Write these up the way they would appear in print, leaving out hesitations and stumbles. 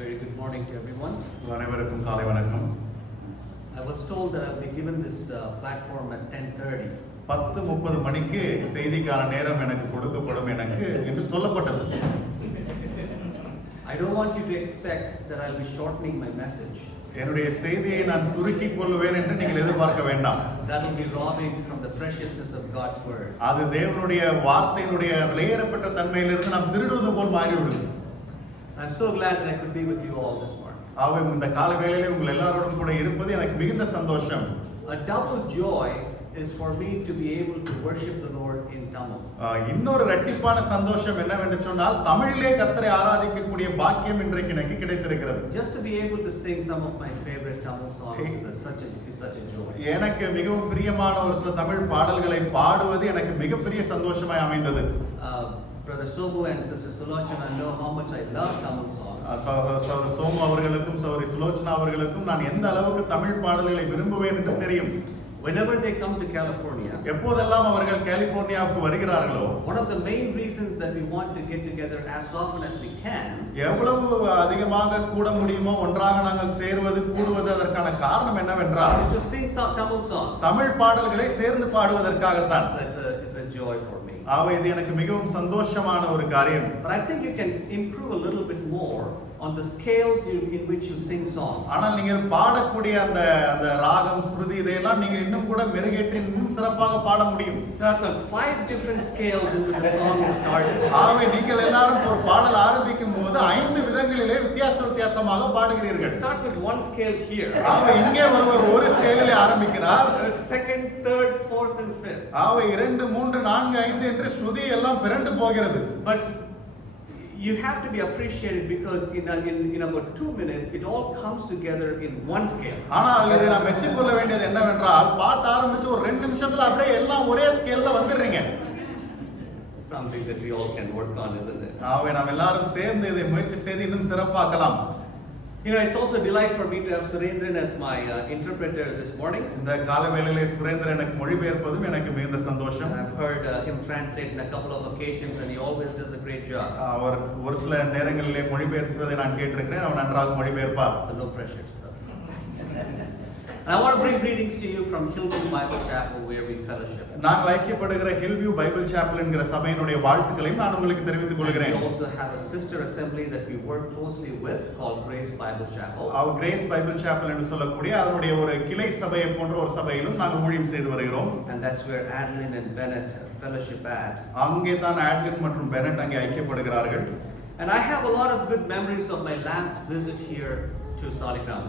very good morning to everyone. அனைவருக்கும் காலை வணக்கம். I was told that I'll be given this platform at 10:30. 10:30 மணிக்கு செய்திக்கான நேரம் எனக்கு கொடுக்கப்படும் என்று சொல்லப்பட்டது. I don't want you to expect that I'll be shortening my message. என்னுடைய செய்தியை நான் சுருக்கிக் கொள்வேன் என்று நீங்கள் எதிர்பார்க்க வேண்டாம். That will be robbing from the preciousness of God's word. அது தேவனுடைய வார்த்தையினுடைய விலையேறப்பட்ட தன்மையிலிருந்து நாம் திருடுவது போல் மாறிவிடும். I'm so glad that I could be with you all this morning. ஆகவே இந்த காலை வேளையிலே உங்கள் எல்லாரோடும் கூட இருப்பது எனக்கு மிகுந்த சந்தோஷம். A double joy is for me to be able to worship the Lord in Tamil. இன்னொரு இரட்டிப்பான சந்தோஷம் என்னவென்று சொன்னால் தமிழிலே கர்த்தரை ஆராதிக்கக்கூடிய பாக்கியம் இன்றைக்கு எனக்கு கிடைத்திருக்கிறது. Just to be able to sing some of my favorite Tamil songs is such a joy. எனக்கு மிகவும் பிரியமான ஒரு சில தமிழ் பாடல்களை பாடுவது எனக்கு மிகப்பெரிய சந்தோஷமாய் அமைந்தது. Brother Sobu and Sister Sulochana know how much I love Tamil songs. சகோதரர் சோமு அவர்களுக்கும் சகோதரி சுலோச்சனா அவர்களுக்கும் நான் எந்த அளவுக்கு தமிழ் பாடல்களை விரும்புவேன் என்று தெரியும். Whenever they come to California, எப்போதெல்லாம் அவர்கள் கலிபோர்னியாவுக்கு வருகிறார்களோ, one of the main reasons that we want to get together as often as we can, எவ்வளவு அதிகமாக கூட முடியுமோ ஒன்றாக நாங்கள் கூடுவது அதற்கான காரணம் என்னவென்றால், is to sing some Tamil songs. Tamil பாடல்களை சேர்ந்து பாடுவதற்காகத்தான். It's a joy for me. ஆகவே இது எனக்கு மிகவும் சந்தோஷமான ஒரு காரியம். But I think you can improve a little bit more on the scales in which you sing songs. ஆனால் நீங்கள் பாடக்கூடிய அந்த ராகம் ஸ்ருதி இதையெல்லாம் நீங்கள் இன்னும் கூட மெருகேற்றி இன்னும் சிறப்பாக பாட முடியும். There are some 5 different scales in which the song is started. ஆகவே நீங்கள் எல்லாரும் ஒரு பாடல் ஆரம்பிக்கும் போது 5 விதங்களிலே வித்தியாசமாக பாடுகிறீர்கள். Start with one scale here. ஆகவே இங்கே ஒரு ஸ்கேலிலே ஆரம்பிக்கிறார். Second, third, fourth and fifth. ஆகவே 2 3 4 5 என்று ஸ்ருதி எல்லாம் பிறண்டு போகிறது. But you have to be appreciated because in about 2 minutes it all comes together in one scale. ஆனால் இதை நாம் மெச்சிக்கொள்ள வேண்டியது என்னவென்றால் பாட்டு ஆரம்பிச்சு ஒரு 2 நிமிஷத்துல அப்படியே எல்லாம் ஒரே ஸ்கேல்ல வந்துடுறீங்க. Something that we all can work on, isn't it? ஆகவே நாம் எல்லாரும் சேர்ந்து இதை முயற்சி செய்து இன்னும் சிறப்பாக்கலாம். You know, it's also a delight for me to have Surendran as my interpreter this morning. இந்த காலை வேளையிலே சுரேந்திரன் எனக்கு மொழிபெயர்ப்பதும் எனக்கு மிகுந்த சந்தோஷம். I've heard him translate in a couple of occasions and he always does a great job. அவர் ஒரு சில நேரங்களிலே மொழிபெயர்ப்பதை நான் கேட்டிருக்கிறேன். அவர் நன்றாக மொழிபெயர்ப்பார். So no pressure. And I want to bring greetings to you from Hillview Bible Chapel where we fellowship. நாங்கள் ஐக்கியப்படுகிற hill view Bible Chappell என்கிற சபையினுடைய வாழ்த்துக்களையும் நான் உங்களுக்கு தெரிவித்துக் கொள்கிறேன். We also have a sister assembly that we work closely with called Grace Bible Chapel. our Grace Bible Chapel என்று சொல்லக்கூடிய அதனுடைய ஒரு கிளை சபையை போன்ற ஒரு சபையிலும் நாங்கள் ஊழியம் செய்து வருகிறோம். And that's where Adeline and Bennett fellowship at. அங்கே தான் ஆட்லின் மற்றும் பெனட் அங்கே ஐக்கியப்படுகிறார்கள். And I have a lot of good memories of my last visit here to Saligram.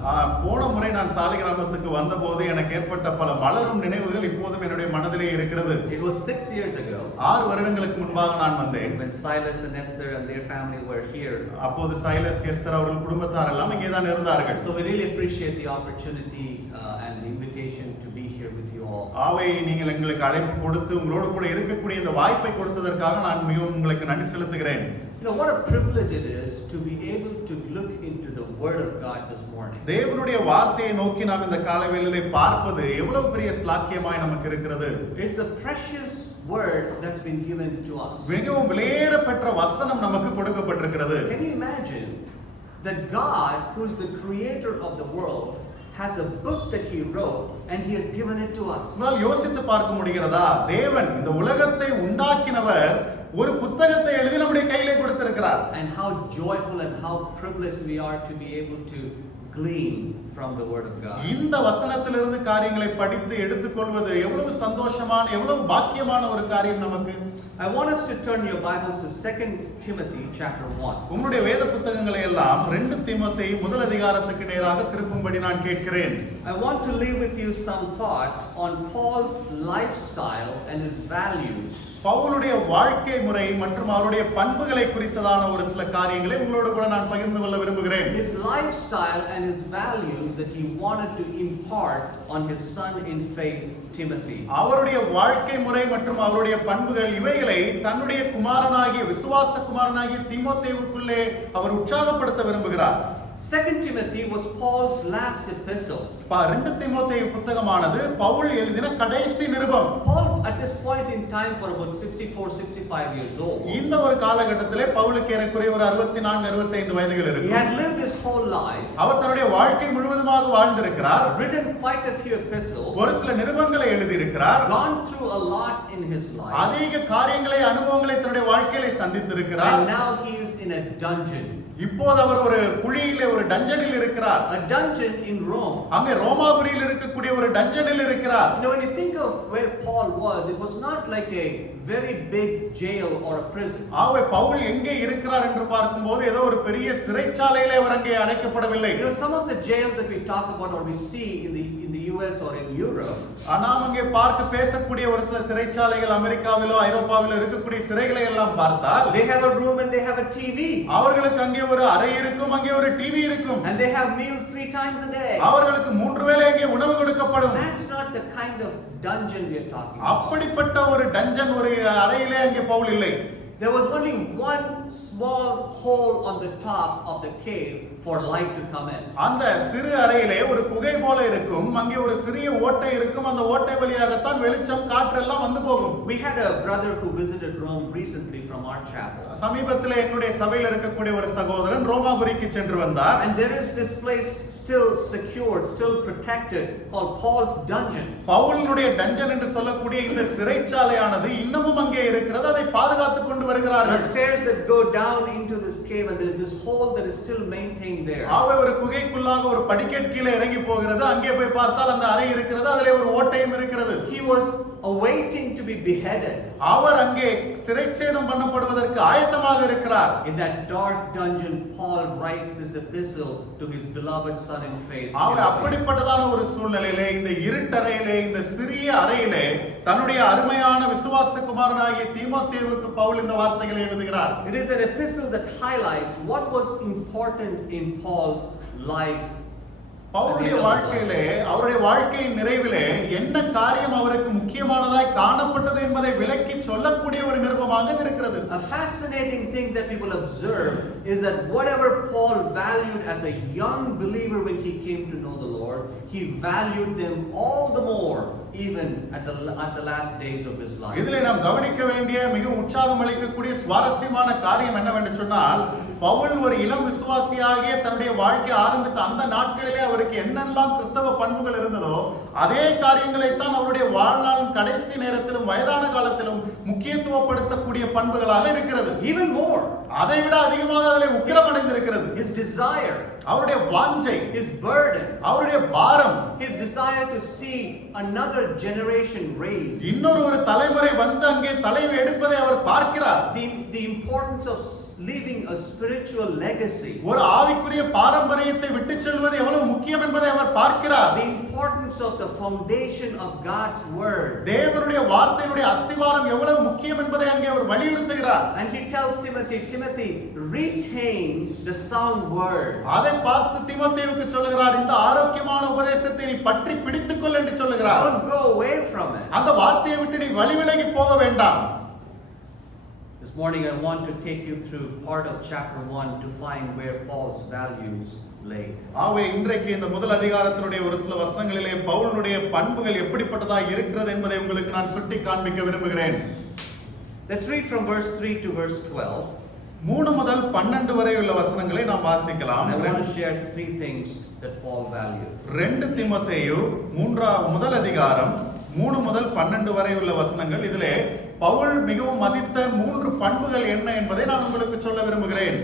போன முறை நான் சாலிகிராமத்துக்கு வந்தபோது எனக்கு ஏற்பட்ட பல மலரும் நினைவுகள் இப்போதும் என்னுடைய மனதிலே இருக்கிறது. It was 6 years ago. 6 வருடங்களுக்கு முன்பாக நான் வந்தேன். When Silas and Esther and their family were here. அப்போது சைலஸ் எஸ்தர் அவர்கள் குடும்பத்தார் எல்லாம் இங்கே தான் இருந்தார்கள். So we really appreciate the opportunity and the invitation to be here with you all. ஆவே நீங்கள் எங்களுக்கு அழைப்பு கொடுத்து உங்களோடு கூட இருக்கக்கூடிய இந்த வாய்ப்பை கொடுத்ததற்காக நான் மிகவும் உங்களுக்கு நன்றி செலுத்துகிறேன். You know what a privilege it is to be able to look into the word of God this morning. தேவனுடைய வார்த்தையை நோக்கி நாம் இந்த காலைவேளையிலே பார்ப்பது எவ்வளவு பெரிய ஸ்லாக்கியமாய் நமக்கு இருக்கிறது. It's a precious word that's been given to us. மிகவும் விலையேறப்பெற்ற வசனம் நமக்கு கொடுக்கப்பட்டிருக்கிறது. Can you imagine that God, who is the creator of the world, has a book that he wrote and he has given it to us? உங்களால் யோசித்து பார்க்க முடிகிறதா? தேவன் இந்த உலகத்தை உண்டாக்கினவர் ஒரு புத்தகத்தை எழுதி நம்முடைய கையிலே கொடுத்திருக்கிறார். And how joyful and how privileged we are to be able to glean from the word of God. இந்த வசனத்திலிருந்து காரியங்களை படித்து எடுத்துக்கொள்வது எவ்வளவு சந்தோஷமான எவ்வளவு பாக்கியமான ஒரு காரியம் நமக்கு. I want us to turn your Bibles to 2 Timothy chapter 1. உங்களுடைய வேத புத்தகங்களை எல்லாம் 2 தீமோத்தேயு முதல் அதிகாரத்துக்கு நேராக திருப்பும்படி நான் கேட்கிறேன். I want to leave with you some thoughts on Paul's lifestyle and his values. பவுலுடைய வாழ்க்கை முறை மற்றும் அவருடைய பண்புகளை குறித்ததான ஒரு சில காரியங்களை உங்களோடு கூட நான் பகிர்ந்து கொள்ள விரும்புகிறேன். His lifestyle and his values that he wanted to impart on his son in faith Timothy. அவருடைய வாழ்க்கை முறை மற்றும் அவருடைய பண்புகள் இவைகளை தன்னுடைய குமாரனாகிய விசுவாச குமாரனாகிய தீமோத்தேயுவுக்குள்ளே அவர் உற்சாகப்படுத்த விரும்புகிறார். 2 Timothy was Paul's last epistle. 2 தீமோத்தேயு புத்தகமானது பவுல் எழுதின கடைசி நிருபம். Paul at this point in time for about 64-65 years old. இந்த ஒரு காலகட்டத்திலே பவுலுக்கு ஏறக்குறைய ஒரு 64-65 வயதுகள் He இருக்கும். had lived his whole life, அவர் தன்னுடைய வாழ்க்கை முழுவதுமாக வாழ்ந்திருக்கிறார். written quite a few epistles, ஒரு சில நிருபங்களை எழுதியிருக்கிறார். gone through a lot in his life, அதிக காரியங்களை அனுபவங்களை தன்னுடைய வாழ்க்கையில சந்தித்திருக்கிறார். and now he is in a dungeon. இப்போது அவர் ஒரு குழியிலே ஒரு டஞ்சனில் இருக்கிறார். A dungeon in Rome. அங்கே ரோமாபுரியில் இருக்கக்கூடிய ஒரு டஞ்சனில் இருக்கிறார். You know, when you think of where Paul was, it was not like a very big jail or a prison. ஆவே பவுல் எங்கே இருக்கிறார் என்று பார்க்கும்போது ஏதோ ஒரு பெரிய சிறைச்சாலையிலே அவர் அங்கே அடைக்கப்படவில்லை. You know, some of the jails that we talk about or we see in the US or in Europe, நாம் அங்கே பார்க்க பேசக்கூடிய ஒரு சில சிறைச்சாலைகள் அமெரிக்காவிலோ ஐரோப்பாவிலோ இருக்கக்கூடிய சிறைகளை எல்லாம் பார்த்தால் they have a room and they have a TV. அவர்களுக்கு அங்கே ஒரு அறை இருக்கும், அங்கே ஒரு டிவி இருக்கும். And they have meals 3 times a day. அவர்களுக்கு 3 வேளை அங்கே உணவு கொடுக்கப்படும். That's not the kind of dungeon we are talking about. அப்படிப்பட்ட ஒரு டஞ்சன் ஒரு அறையிலே அங்கே பவுல் இல்லை. There was only one small hole on the top of the cave for light to come in. அந்த சிறு அறையிலே ஒரு குகை போல இருக்கும், அங்கே ஒரு சிறிய ஓட்டை இருக்கும், அந்த ஓட்டை வழியாக தான் வெளிச்சம் காற்று எல்லாம் வந்து போகும். We had a brother who visited Rome recently from our chapel. சமீபத்திலே எங்களுடைய சபையில் இருக்கக்கூடிய ஒரு சகோதரன் ரோமாபுரிக்கு சென்று வந்தார். And there is this place still secured, still protected, called Paul's dungeon. பவுலினுடைய டஞ்சன் என்று சொல்லக்கூடிய இந்த சிறைச்சாலையானது இன்னமும் அங்கே இருக்கிறது, அதை பாதுகாத்துக் கொண்டு There are வருகிறார்கள். stairs that go down into this cave and there is this hole that is still maintained there. ஆவே ஒரு குகைக்குள்ளாக ஒரு படிக்கட் கீழே இறங்கி போகிறது, அங்கே போய் பார்த்தால் அந்த அறை இருக்கிறது, அதிலே ஒரு ஓட்டையும் இருக்கிறது. He was awaiting to be beheaded. அவர் அங்கே சிறைச்சேதம் பண்ணப்படுவதற்கு ஆயத்தமாக இருக்கிறார். In that dark dungeon, Paul writes this epistle to his beloved son in faith. ஆவே அப்படிப்பட்டதான ஒரு சூழ்நிலையிலே இந்த இருட்டறையிலே இந்த சிறிய அறையிலே தன்னுடைய அருமையான விசுவாச குமாரனாகிய தீமோத்தேவுக்கு பவுல் இந்த வார்த்தைகளை எழுதுகிறார். It is an epistle that highlights what was important in Paul's life. பவுலுடைய வாழ்க்கையிலே அவருடைய வாழ்க்கையின் நிறைவிலே என்ன காரியம் அவருக்கு முக்கியமானதாய் காணப்பட்டது என்பதை விளக்கி சொல்லக்கூடிய ஒரு நிருபமாக இருக்கிறது. A fascinating thing that we will observe is that whatever Paul valued as a young believer when he came to know the Lord, he valued them all the more even at the last days of his life. இதிலே நாம் கவனிக்க வேண்டிய மிக உற்சாகம் அளிக்கக்கூடிய சுவாரஸ்யமான காரியம் என்னவென்று சொன்னால், பவுல் ஒரு இளம் விசுவாசியாகிய தன்னுடைய வாழ்க்கை ஆரம்பித்த அந்த நாட்களிலே அவருக்கு என்னெல்லாம் கிறிஸ்தவ பண்புகள் இருந்ததோ அதே காரியங்களை தான் அவருடைய வாழ்நாளின் கடைசி நேரத்திலும் வயதான காலத்திலும் முக்கியத்துவப்படுத்தக்கூடிய பண்புகளாக இருக்கிறது. Even more, அதை விட அதிகமாக அதிலே உக்கிரமடைந்திருக்கிறது. his desire, அவருடைய வாஞ்சை, his burden, அவருடைய பாரம், his desire to see another generation raised. இன்னொரு தலைமுறை வந்து அங்கே தலைமை எடுப்பதை அவர் பார்க்கிறார். The importance of leaving a spiritual legacy. ஒரு ஆவிக்குரிய பாரம்பரியத்தை விட்டு செல்வது எவ்வளவு முக்கியம் என்பதை அவர் பார்க்கிறார். The importance of the foundation of God's word. தேவனுடைய வார்த்தையுடைய அஸ்திவாரம் எவ்வளவு முக்கியம் என்பதை அங்கே அவர் வலியுறுத்துகிறார். And he tells Timothy, retain the sound word. அதை பார்த்து தீமோத்தேயுவுக்கு சொல்லுகிறார், இந்த ஆரோக்கியமான உபதேசத்தை நீ பற்றி பிடித்துக்கொள் என்று சொல்லுகிறார். Don't go away from it. அந்த வார்த்தையை விட்டு நீ வழிவிலகி போக வேண்டாம். This morning I want to take you through part of chapter 1 to find where Paul's values lay. ஆவே இன்றைக்கு இந்த முதல் அதிகாரத்தினுடைய ஒரு சில வசனங்களிலே பவுலுடைய பண்புகள் எப்படிப்பட்டதாக இருக்கிறது என்பதை உங்களுக்கு நான் சுட்டி காண்பிக்க விரும்புகிறேன். Let's read from verse 3 to verse 12. 3 முதல் 12 வரை உள்ள வசனங்களை நாம் வாசிக்கலாம். I want to share 3 things that Paul valued. 2 தீமோத்தேயு முதல் அதிகாரம் 3 முதல் 12 வரை உள்ள வசனங்கள். இதிலே பவுல் மிகவும் மதித்த 3 பண்புகள் என்ன என்பதை நான் உங்களுக்கு சொல்ல விரும்புகிறேன்.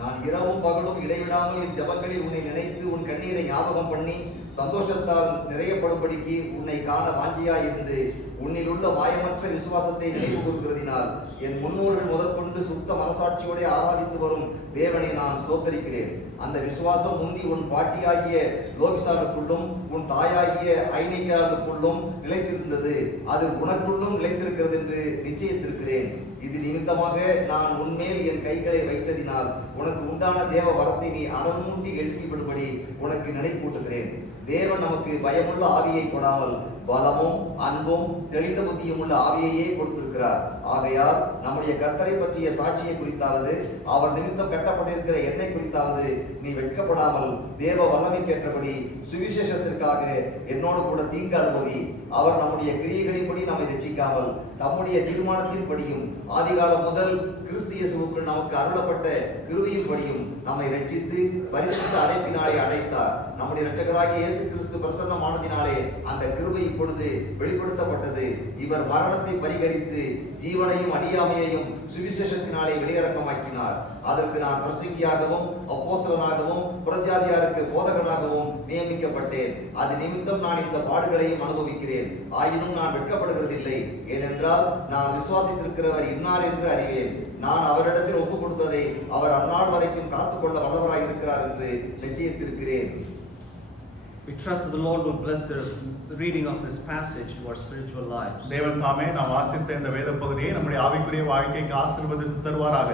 நான் இரவும் பகலும் இடைவிடாமல் என் ஜெபங்களில் உன்னை நினைத்து உன் கண்ணீரை ஞாபகம் பண்ணி சந்தோஷத்தால் நிறையப்படும்படிக்கு உன்னை காண வாஞ்சியாய் இருந்து உன்னில் உள்ள மாயமற்ற விசுவாசத்தை நினைவு கூறுகிறதினால் என் முன்னோர்கள் முதற்கொண்டு சுத்த மனசாட்சியோட ஆராதித்து வரும் தேவனை நான் ஸ்தோத்தரிக்கிறேன். அந்த விசுவாசம் முந்தி உன் பாட்டியாகிய லோபிசாளுக்குள்ளும் உன் தாயாகிய ஐனிக்காளுக்குள்ளும் நிலைத்திருந்தது, அது உனக்குள்ளும் நிலைத்திருக்கிறது என்று நிச்சயித்திருக்கிறேன். இது நிமித்தமாக நான் உன்மேல் என் கைகளை வைத்ததினால் உனக்கு உண்டான தேவ வரத்தை நீ அனல்மூட்டி எழுப்பி விடும்படி உனக்கு நினைப்பூட்டுகிறேன். தேவன் நமக்கு பயமுள்ள ஆவியை கொடாமல் பலமும் அன்பும் தெளிந்த புத்தியும் உள்ள ஆவியையே கொடுத்திருக்கிறார். ஆகையால் நம்முடைய கர்த்தரை பற்றிய சாட்சியை குறித்தாவது அவர் நிமித்தம் கட்டப்பட்டிருக்கிற எண்ணெய் குறித்தாவது நீ வெட்கப்படாமல் தேவ வல்லமைக்கேற்றபடி சுவிசேஷத்திற்காக என்னோடு கூட தீங்கு அனுபவி. அவர் நம்முடைய கிரியைகளின்படி நம்மை ரட்சிக்காமல் தம்முடைய தீர்மானத்தின்படியும் ஆதிகாலம் முதல் கிறிஸ்து இயேசுவுக்குள் நமக்கு அருளப்பட்ட கிருபையின்படியும் நம்மை ரட்சித்து பரிசுத்த அழைப்பினாலே அழைத்தார். நம்முடைய இரட்சகராகிய இயேசு கிறிஸ்து பிரசன்னமானதினாலே அந்த கிருபை இப்பொழுது வெளிப்படுத்தப்பட்டது. இவர் மரணத்தை பரிகரித்து ஜீவனையும் அடியாமையையும் சுவிசேஷத்தினாலே வெளியரங்கமாக்கினார். அதற்கு நான் பிரசங்கியாகவும் அப்போஸ்தலனாகவும் புறஜாதியாருக்கு போதகனாகவும் நியமிக்கப்பட்டேன். அது நிமித்தம் நான் இந்த பாடுகளையும் அனுபவிக்கிறேன். ஆயினும் நான் வெட்கப்படுகிறதில்லை. ஏனென்றால் நான் விசுவாசித்திருக்கிறவர் இன்னார் என்று அறிவேன். நான் அவரிடத்தில் ஒப்புக் கொடுத்ததை அவர் அந்நாள் வரைக்கும் காத்துக்கொள்ள வல்லவராய் இருக்கிறார் என்று நிச்சயித்திருக்கிறேன். We trust that the Lord will bless the reading of this passage to our spiritual lives. தேவன் தாமே நாம் வாசித்த இந்த வேத பகுதியை நம்முடைய ஆவிக்குரிய வாழ்க்கைக்கு ஆசீர்வதித்து தருவாராக.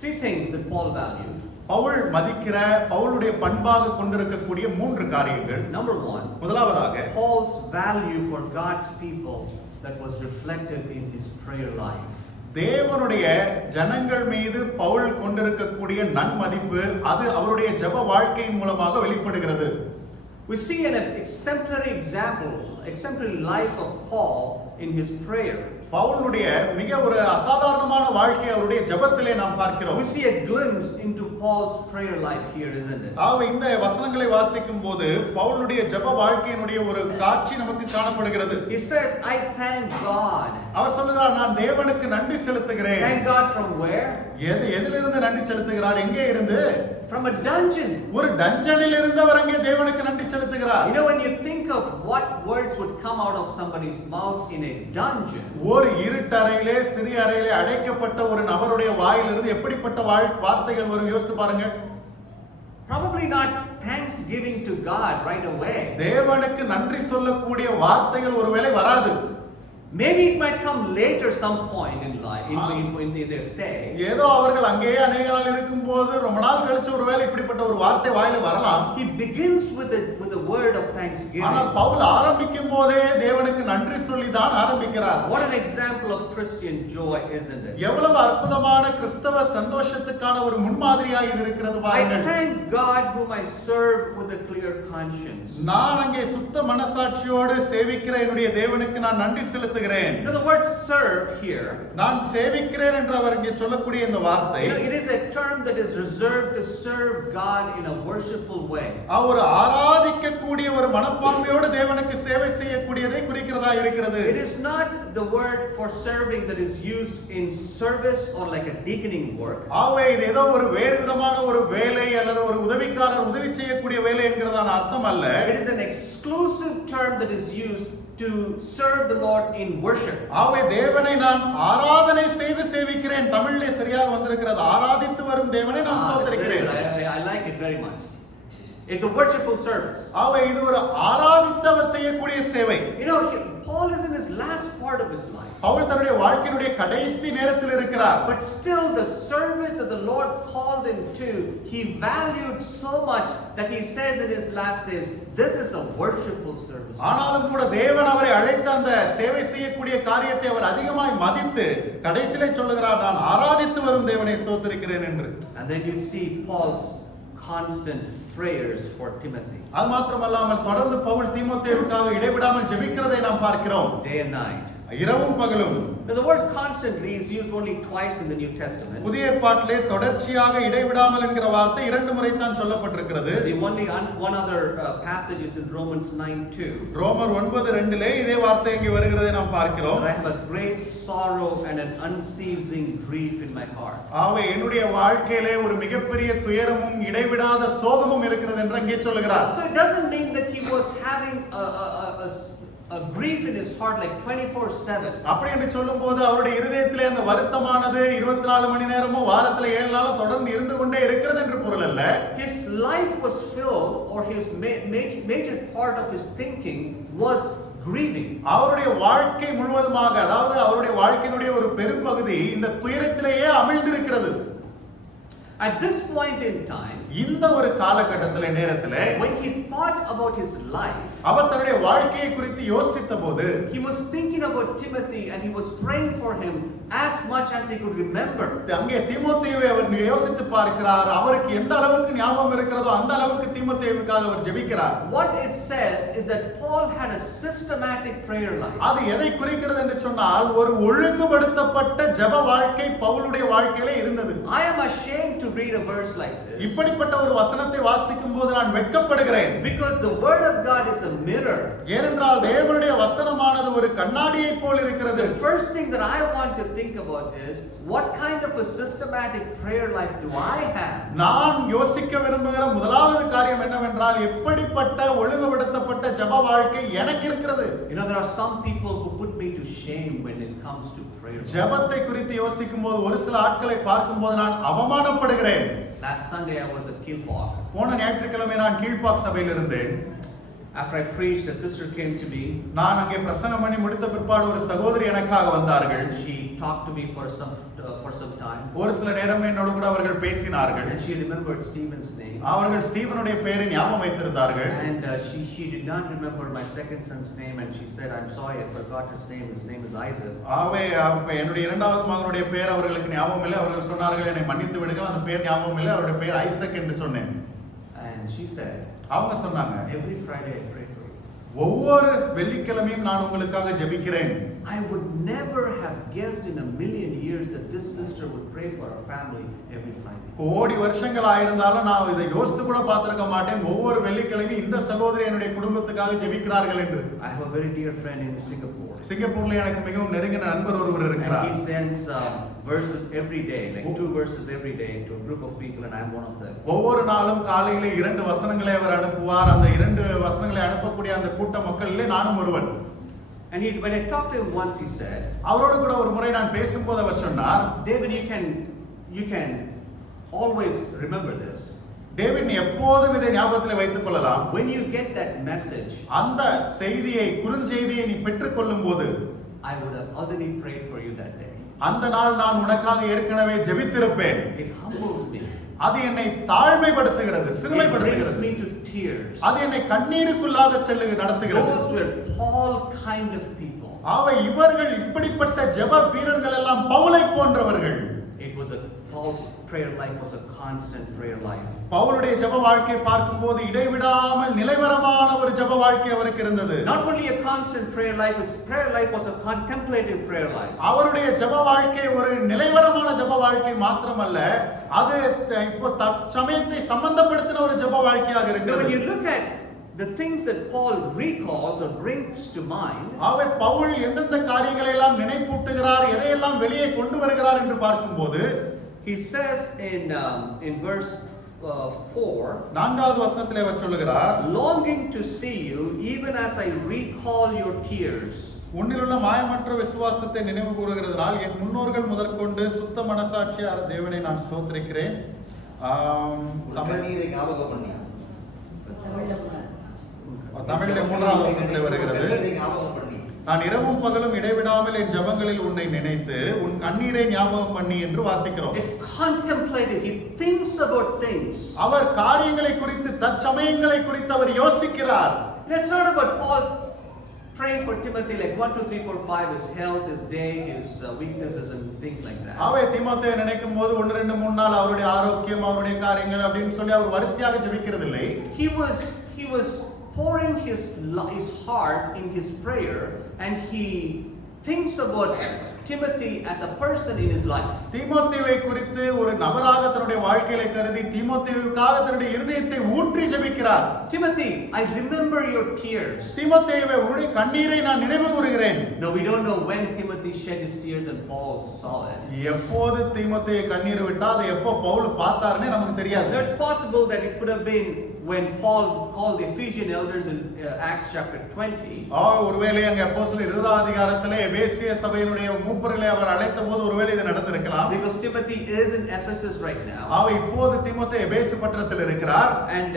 Three things that Paul valued. Pavul மதிக்கிற பவுலுடைய பண்பாக கொண்டிருக்கக்கூடிய மூன்று காரியங்கள். Number one, முதலாவதாக Paul's value for God's people that was reflected in his prayer life. தேவனுடைய ஜனங்கள் மீது பவுல் கொண்டிருக்கக்கூடிய நன்மதிப்பு அது அவருடைய ஜெப வாழ்க்கையின் மூலமாக வெளிப்படுகிறது. We see an exemplary life of Paul in his prayer. பவுலுடைய மிக ஒரு அசாதாரணமான வாழ்க்கை அவருடைய ஜெபத்திலே நாம் பார்க்கிறோம். We see a glimpse into Paul's prayer life here, isn't it? ஆக இந்த வசனங்களை வாசிக்கும் போது பவுலுடைய ஜெப வாழ்க்கையினுடைய ஒரு காட்சி நமக்கு காணப்படுகிறது. He says, I thank God. அவர் சொல்லுகிறார், நான் தேவனுக்கு நன்றி செலுத்துகிறேன். Thank God from where? எதிலிருந்து நன்றி செலுத்துகிறார்? எங்கே இருந்து? From a dungeon. ஒரு டஞ்சனில் இருந்தவர் அங்கே தேவனுக்கு நன்றி செலுத்துகிறார். You know, when you think of what words would come out of somebody's mouth in a dungeon, ஒரு இருட்டறையிலே சிறிய அறையிலே அடைக்கப்பட்ட ஒரு நபருடைய வாயிலிருந்து எப்படிப்பட்ட வார்த்தைகள் வரும் யோசித்து பாருங்க. probably not thanksgiving to God right away. தேவனுக்கு நன்றி சொல்லக்கூடிய வார்த்தைகள் ஒருவேளை வராது. Maybe it might come later some point in life, in their stay. ஏதோ அவர்கள் அங்கேயே அநேக நாள் இருக்கும்போது ரொம்ப நாள் கழிச்சு ஒருவேளை இப்படிப்பட்ட ஒரு வார்த்தை வாயில வரலாம். He begins with a word of thanksgiving. ஆனால் பவுல் ஆரம்பிக்கும் போதே தேவனுக்கு நன்றி சொல்லி தான் ஆரம்பிக்கிறார். What an example of Christian joy, isn't it? எவ்வளவு அற்புதமான கிறிஸ்தவ சந்தோஷத்துக்கான ஒரு முன்மாதிரியாக இது இருக்கிறது I பாருங்கள். thank God whom I serve with a clear conscience. நான் அங்கே சுத்த மனசாட்சியோடு சேவிக்கிற என்னுடைய தேவனுக்கு நான் நன்றி செலுத்துகிறேன். You know, the word serve here, நான் சேவிக்கிறேன் என்று அவர் இங்கே சொல்லக்கூடிய இந்த வார்த்தை, it is a term that is reserved to serve God in a worshipful way. அவர் ஆராதிக்கக்கூடிய ஒரு மனப்பான்மையோடு தேவனுக்கு சேவை செய்யக்கூடியதை குறிக்கிறதா இருக்கிறது. It is not the word for serving that is used in service or like a deaconing work. ஆவே இது ஏதோ ஒரு வேறு விதமான ஒரு வேலை அல்லது ஒரு உதவிக்காரர் உதவி செய்யக்கூடிய வேலை என்கிறதான அர்த்தம் அல்ல. It is an exclusive term that is used to serve the Lord in worship. ஆவே தேவனை நான் ஆராதனை செய்து சேவிக்கிறேன். தமிழிலே சரியாக வந்திருக்கிறது, ஆராதித்து வரும் தேவனை நான் ஸ்தோத்திரிக்கிறேன். I like it very much. It's a worshipful service. ஆவே இது ஒரு ஆராதித்தவர் செய்யக்கூடிய சேவை. You know, Paul is in his last part of his life. Pavul தன்னுடைய வாழ்க்கையினுடைய கடைசி நேரத்தில் இருக்கிறார். But still the service that the Lord called him to, he valued so much that he says in his last days, this is a worshipful service. ஆனாலும் கூட தேவன் அவரை அழைத்த அந்த சேவை செய்யக்கூடிய காரியத்தை அவர் அதிகமாய் மதித்து கடைசியிலே சொல்லுகிறார், நான் ஆராதித்து வரும் தேவனை ஸ்தோத்திரிக்கிறேன் என்று. And then you see Paul's constant prayers for Timothy. அது மாத்திரமல்லாமல் தொடர்ந்து பவுல் தீமோத்தேயுவுக்காக இடைவிடாமல் ஜெபிக்கிறதை நாம் பார்க்கிறோம். Day and night. இரவும் பகலும். Now the word constantly is used only twice in the New Testament. புதிய ஏற்பாட்டிலே தொடர்ச்சியாக இடைவிடாமல் என்கிற வார்த்தை 2 முறை தான் சொல்லப்பட்டிருக்கிறது. The only one other passage is in Romans 9:2. ரோமர் 9:2 இதே வார்த்தை இங்கே வருகிறதை நாம் பார்க்கிறோம். I have a great sorrow and an unceasing grief in my heart. ஆவே என்னுடைய வாழ்க்கையிலே ஒரு மிகப்பெரிய துயரமும் இடைவிடாத சோகமும் இருக்கிறது என்று அங்கே சொல்கிறார். So it doesn't mean that he was having a grief in his heart like 24/7. அப்படி என்று சொல்லும்போது அவருடைய இதயத்திலே அந்த வருத்தமானது 24 மணி நேரமும் வாரத்திலே 7 நாளும் தொடர்ந்து இருந்து கொண்டே இருக்கிறது என்று பொருள் அல்ல. His life was filled, or his major part of his thinking was grieving. அவருடைய வாழ்க்கை முழுவதுமாக, அதாவது அவருடைய வாழ்க்கையினுடைய ஒரு பெரும்பகுதி இந்த துயரத்திலேயே அமிழ்ந்திருக்கிறது. At this point in time, இந்த ஒரு காலகட்டத்திலே நேரத்திலே when he thought about his life, அவர் தன்னுடைய வாழ்க்கையை குறித்து யோசித்த போது he was thinking about Timothy and he was praying for him as much as he could remember. அங்கே தீமோத்தேயுவை அவர் யோசித்து பார்க்கிறார். அவருக்கு எந்த அளவுக்கு ஞாபகம் இருக்கிறதோ அந்த அளவுக்கு தீமோத்தேயுவுக்காக அவர் ஜெபிக்கிறார். What it says is that Paul had a systematic prayer life. அது எதை குறிக்கிறது என்று சொன்னால் ஒரு ஒழுங்குபடுத்தப்பட்ட ஜெப வாழ்க்கை பவுலுடைய வாழ்க்கையிலே இருந்தது. I am ashamed to read a verse like this. இப்படிப்பட்ட ஒரு வசனத்தை வாசிக்கும் போது நான் வெட்கப்படுகிறேன். Because the word of God is a mirror. ஏனென்றால் தேவனுடைய வசனமானது ஒரு கண்ணாடியை போல் இருக்கிறது. The first thing that I want to think about is what kind of a systematic prayer life do I have? நான் யோசிக்க விரும்புகிற முதலாவது காரியம் என்னவென்றால் எப்படிப்பட்ட ஒழுங்குபடுத்தப்பட்ட ஜெப வாழ்க்கை எனக்கு இருக்கிறது. You know, there are some people who put me to shame when it comes to prayer. ஜெபத்தை குறித்து யோசிக்கும் போது ஒரு சில ஆட்களை பார்க்கும்போது நான் அவமானப்படுகிறேன். Last Sunday I was at Kilpaw. போன ஞாயிற்றுக்கிழமை நான் கீழ்பாக் சபையில் இருந்தேன். After I preached, a sister came to me. நான் அங்கே பிரசங்கம் பண்ணி முடித்த பிற்பாடு ஒரு சகோதரி எனக்காக வந்தார்கள். She talked to me for some time. ஒரு சில நேரம் என்னோடு கூட அவர்கள் பேசினார்கள். And she remembered Stephen's name. அவர்கள் ஸ்டீவனுடைய பெயரை ஞாபகம் வைத்திருந்தார்கள். And she did not remember my second son's name, and she said, "I'm sorry, I forgot his name. His name is Isaac." என்னுடைய இரண்டாவது மகனுடைய பெயர் அவர்களுக்கு ஞாபகம் இல்லை. அவர்கள் சொன்னார்கள், என்னை மன்னித்து விடுங்கள், அந்த பெயர் ஞாபகம் இல்லை, அவருடைய பெயர் ஐசக் என்று சொன்னேன். And she said, அவங்க சொன்னாங்க, "Every Friday I pray for you." ஒவ்வொரு வெள்ளிக்கிழமையும் நான் உங்களுக்காக ஜெபிக்கிறேன். I would never have guessed in a million years that this sister would pray for her family every Friday. கோடி வருஷங்கள் ஆயிருந்தாலும் நான் இதை யோசித்து கூட பார்த்திருக்க மாட்டேன். ஒவ்வொரு வெள்ளிக்கிழமையும் இந்த சகோதரி என்னுடைய குடும்பத்துக்காக ஜெபிக்கிறார்கள் என்று. I have a very dear friend in Singapore. சிங்கப்பூர்ல எனக்கு மிகவும் நெருங்கின நண்பர் ஒருவர் இருக்கிறார். And he sends verses every day, like 2 verses every day to a group of people, and I'm one of them. ஒவ்வொரு நாளும் காலையிலே 2 வசனங்களை அவர் அனுப்புவார். அந்த 2 வசனங்களை அனுப்பக்கூடிய அந்த கூட்ட மக்களிலே நானும் ஒருவன். And when I talked to him once, he said, அவரோடு கூட ஒரு முறை நான் பேசும்போது அவர் சொன்னார், "David, you can always remember this. David, நீ எப்போதும் இதை ஞாபகத்தில் வைத்துக் கொள்ளலாம். When you get that message, அந்த செய்தியை, குறுஞ்செய்தியை நீ பெற்றுக்கொள்ளும் போது, I would have already prayed for you that day. அந்த நாள் நான் உனக்காக ஏற்கனவே ஜெபித்திருப்பேன். It humbles me. அது என்னை தாழ்மைப்படுத்துகிறது, It brings சிறுமைப்படுத்துகிறது. me to tears. அது என்னை கண்ணீருக்குள்ளாக நடத்துகிறது. Those were Paul kind of people. இவர்கள் இப்படிப்பட்ட ஜெப வீரர்கள் எல்லாம் பவுலை போன்றவர்கள். It was Paul's prayer life was a constant prayer life. பவுலுடைய ஜெப வாழ்க்கை பார்க்கும்போது இடைவிடாமல் நிலைவரமான ஒரு ஜெப வாழ்க்கை அவருக்கு இருந்தது. Not only a constant prayer life, his prayer life was a contemplative prayer life. அவருடைய ஜெப வாழ்க்கை ஒரு நிலைவரமான ஜெப வாழ்க்கை மாத்திரமல்ல, அது இப்போ சமயத்தை சம்பந்தப்படுத்தின ஒரு ஜெப வாழ்க்கையாக When இருக்கிறது. you look at the things that Paul recalls or brings to mind, Pavul எந்தெந்த காரியங்களை எல்லாம் நினைப்பூட்டுகிறார், எதையெல்லாம் வெளியே கொண்டு வருகிறார் என்று பார்க்கும்போது, he says in verse 4, 4வது வசனத்திலே அவர் சொல்லுகிறார், longing to see you even as I recall your tears. உன்னிலுள்ள மாயமற்ற விசுவாசத்தை நினைவு கூறுகிறதுனால் என் முன்னோர்கள் முதற்கொண்டு சுத்த மனசாட்சியார தேவனை நான் ஸ்தோத்திரிக்கிறேன். கண்ணீரை ஞாபகம் பண்ணி தமிழிலே 3வது வசனத்திலே வருகிறது, ஞாபகம் பண்ணி நான் இரவும் பகலும் இடைவிடாமல் என் ஜெபங்களில் உன்னை நினைத்து உன் கண்ணீரை ஞாபகம் பண்ணி என்று வாசிக்கிறோம். It's contemplative. He thinks about things. அவர் காரியங்களை குறித்து, தற்சமயங்களை குறித்து அவர் யோசிக்கிறார். It's not about Paul praying for Timothy like 1, 2, 3, 4, 5, his health, his day, his weaknesses and things like that. தீமோத்தேயை நினைக்கும் போது 1, 2, 3 நாள் அவருடைய ஆரோக்கியம், அவருடைய காரியங்கள் அப்படின்னு சொல்லி அவர் வரிசையாக ஜெபிக்கிறதில்லை. He was pouring his heart in his prayer, and he thinks about Timothy as a person in his life. தீமோத்தேயுவை குறித்து ஒரு நபராக தன்னுடைய வாழ்க்கையில கருதி தீமோத்தேயுவுக்காக தன்னுடைய இருதயத்தை ஊற்றி ஜெபிக்கிறார். Timothy, I remember your tears. தீமோத்தேயுவே, உன்னுடைய கண்ணீரை நான் நினைவு கூறுகிறேன். No, we don't know when Timothy shed his tears and Paul saw it. எப்போது தீமோத்தேயு கண்ணீர் விட்டா அதை எப்போ பவுல் பார்த்தாருன்னே நமக்கு தெரியாது. It's possible that it could have been when Paul called the Ephesian elders in Acts chapter 20. ஒருவேளை அங்க அப்போஸ்தலர் 20 அதிகாரத்திலே எபேசிய சபையினுடைய மூப்பர்களை அவர் அழைத்தபோது ஒருவேளை இது நடந்திருக்கலாம். Because Timothy is in Ephesus right now. அவர் இப்போது தீமோத்தேயு எபேசு பட்டணத்தில் இருக்கிறார். And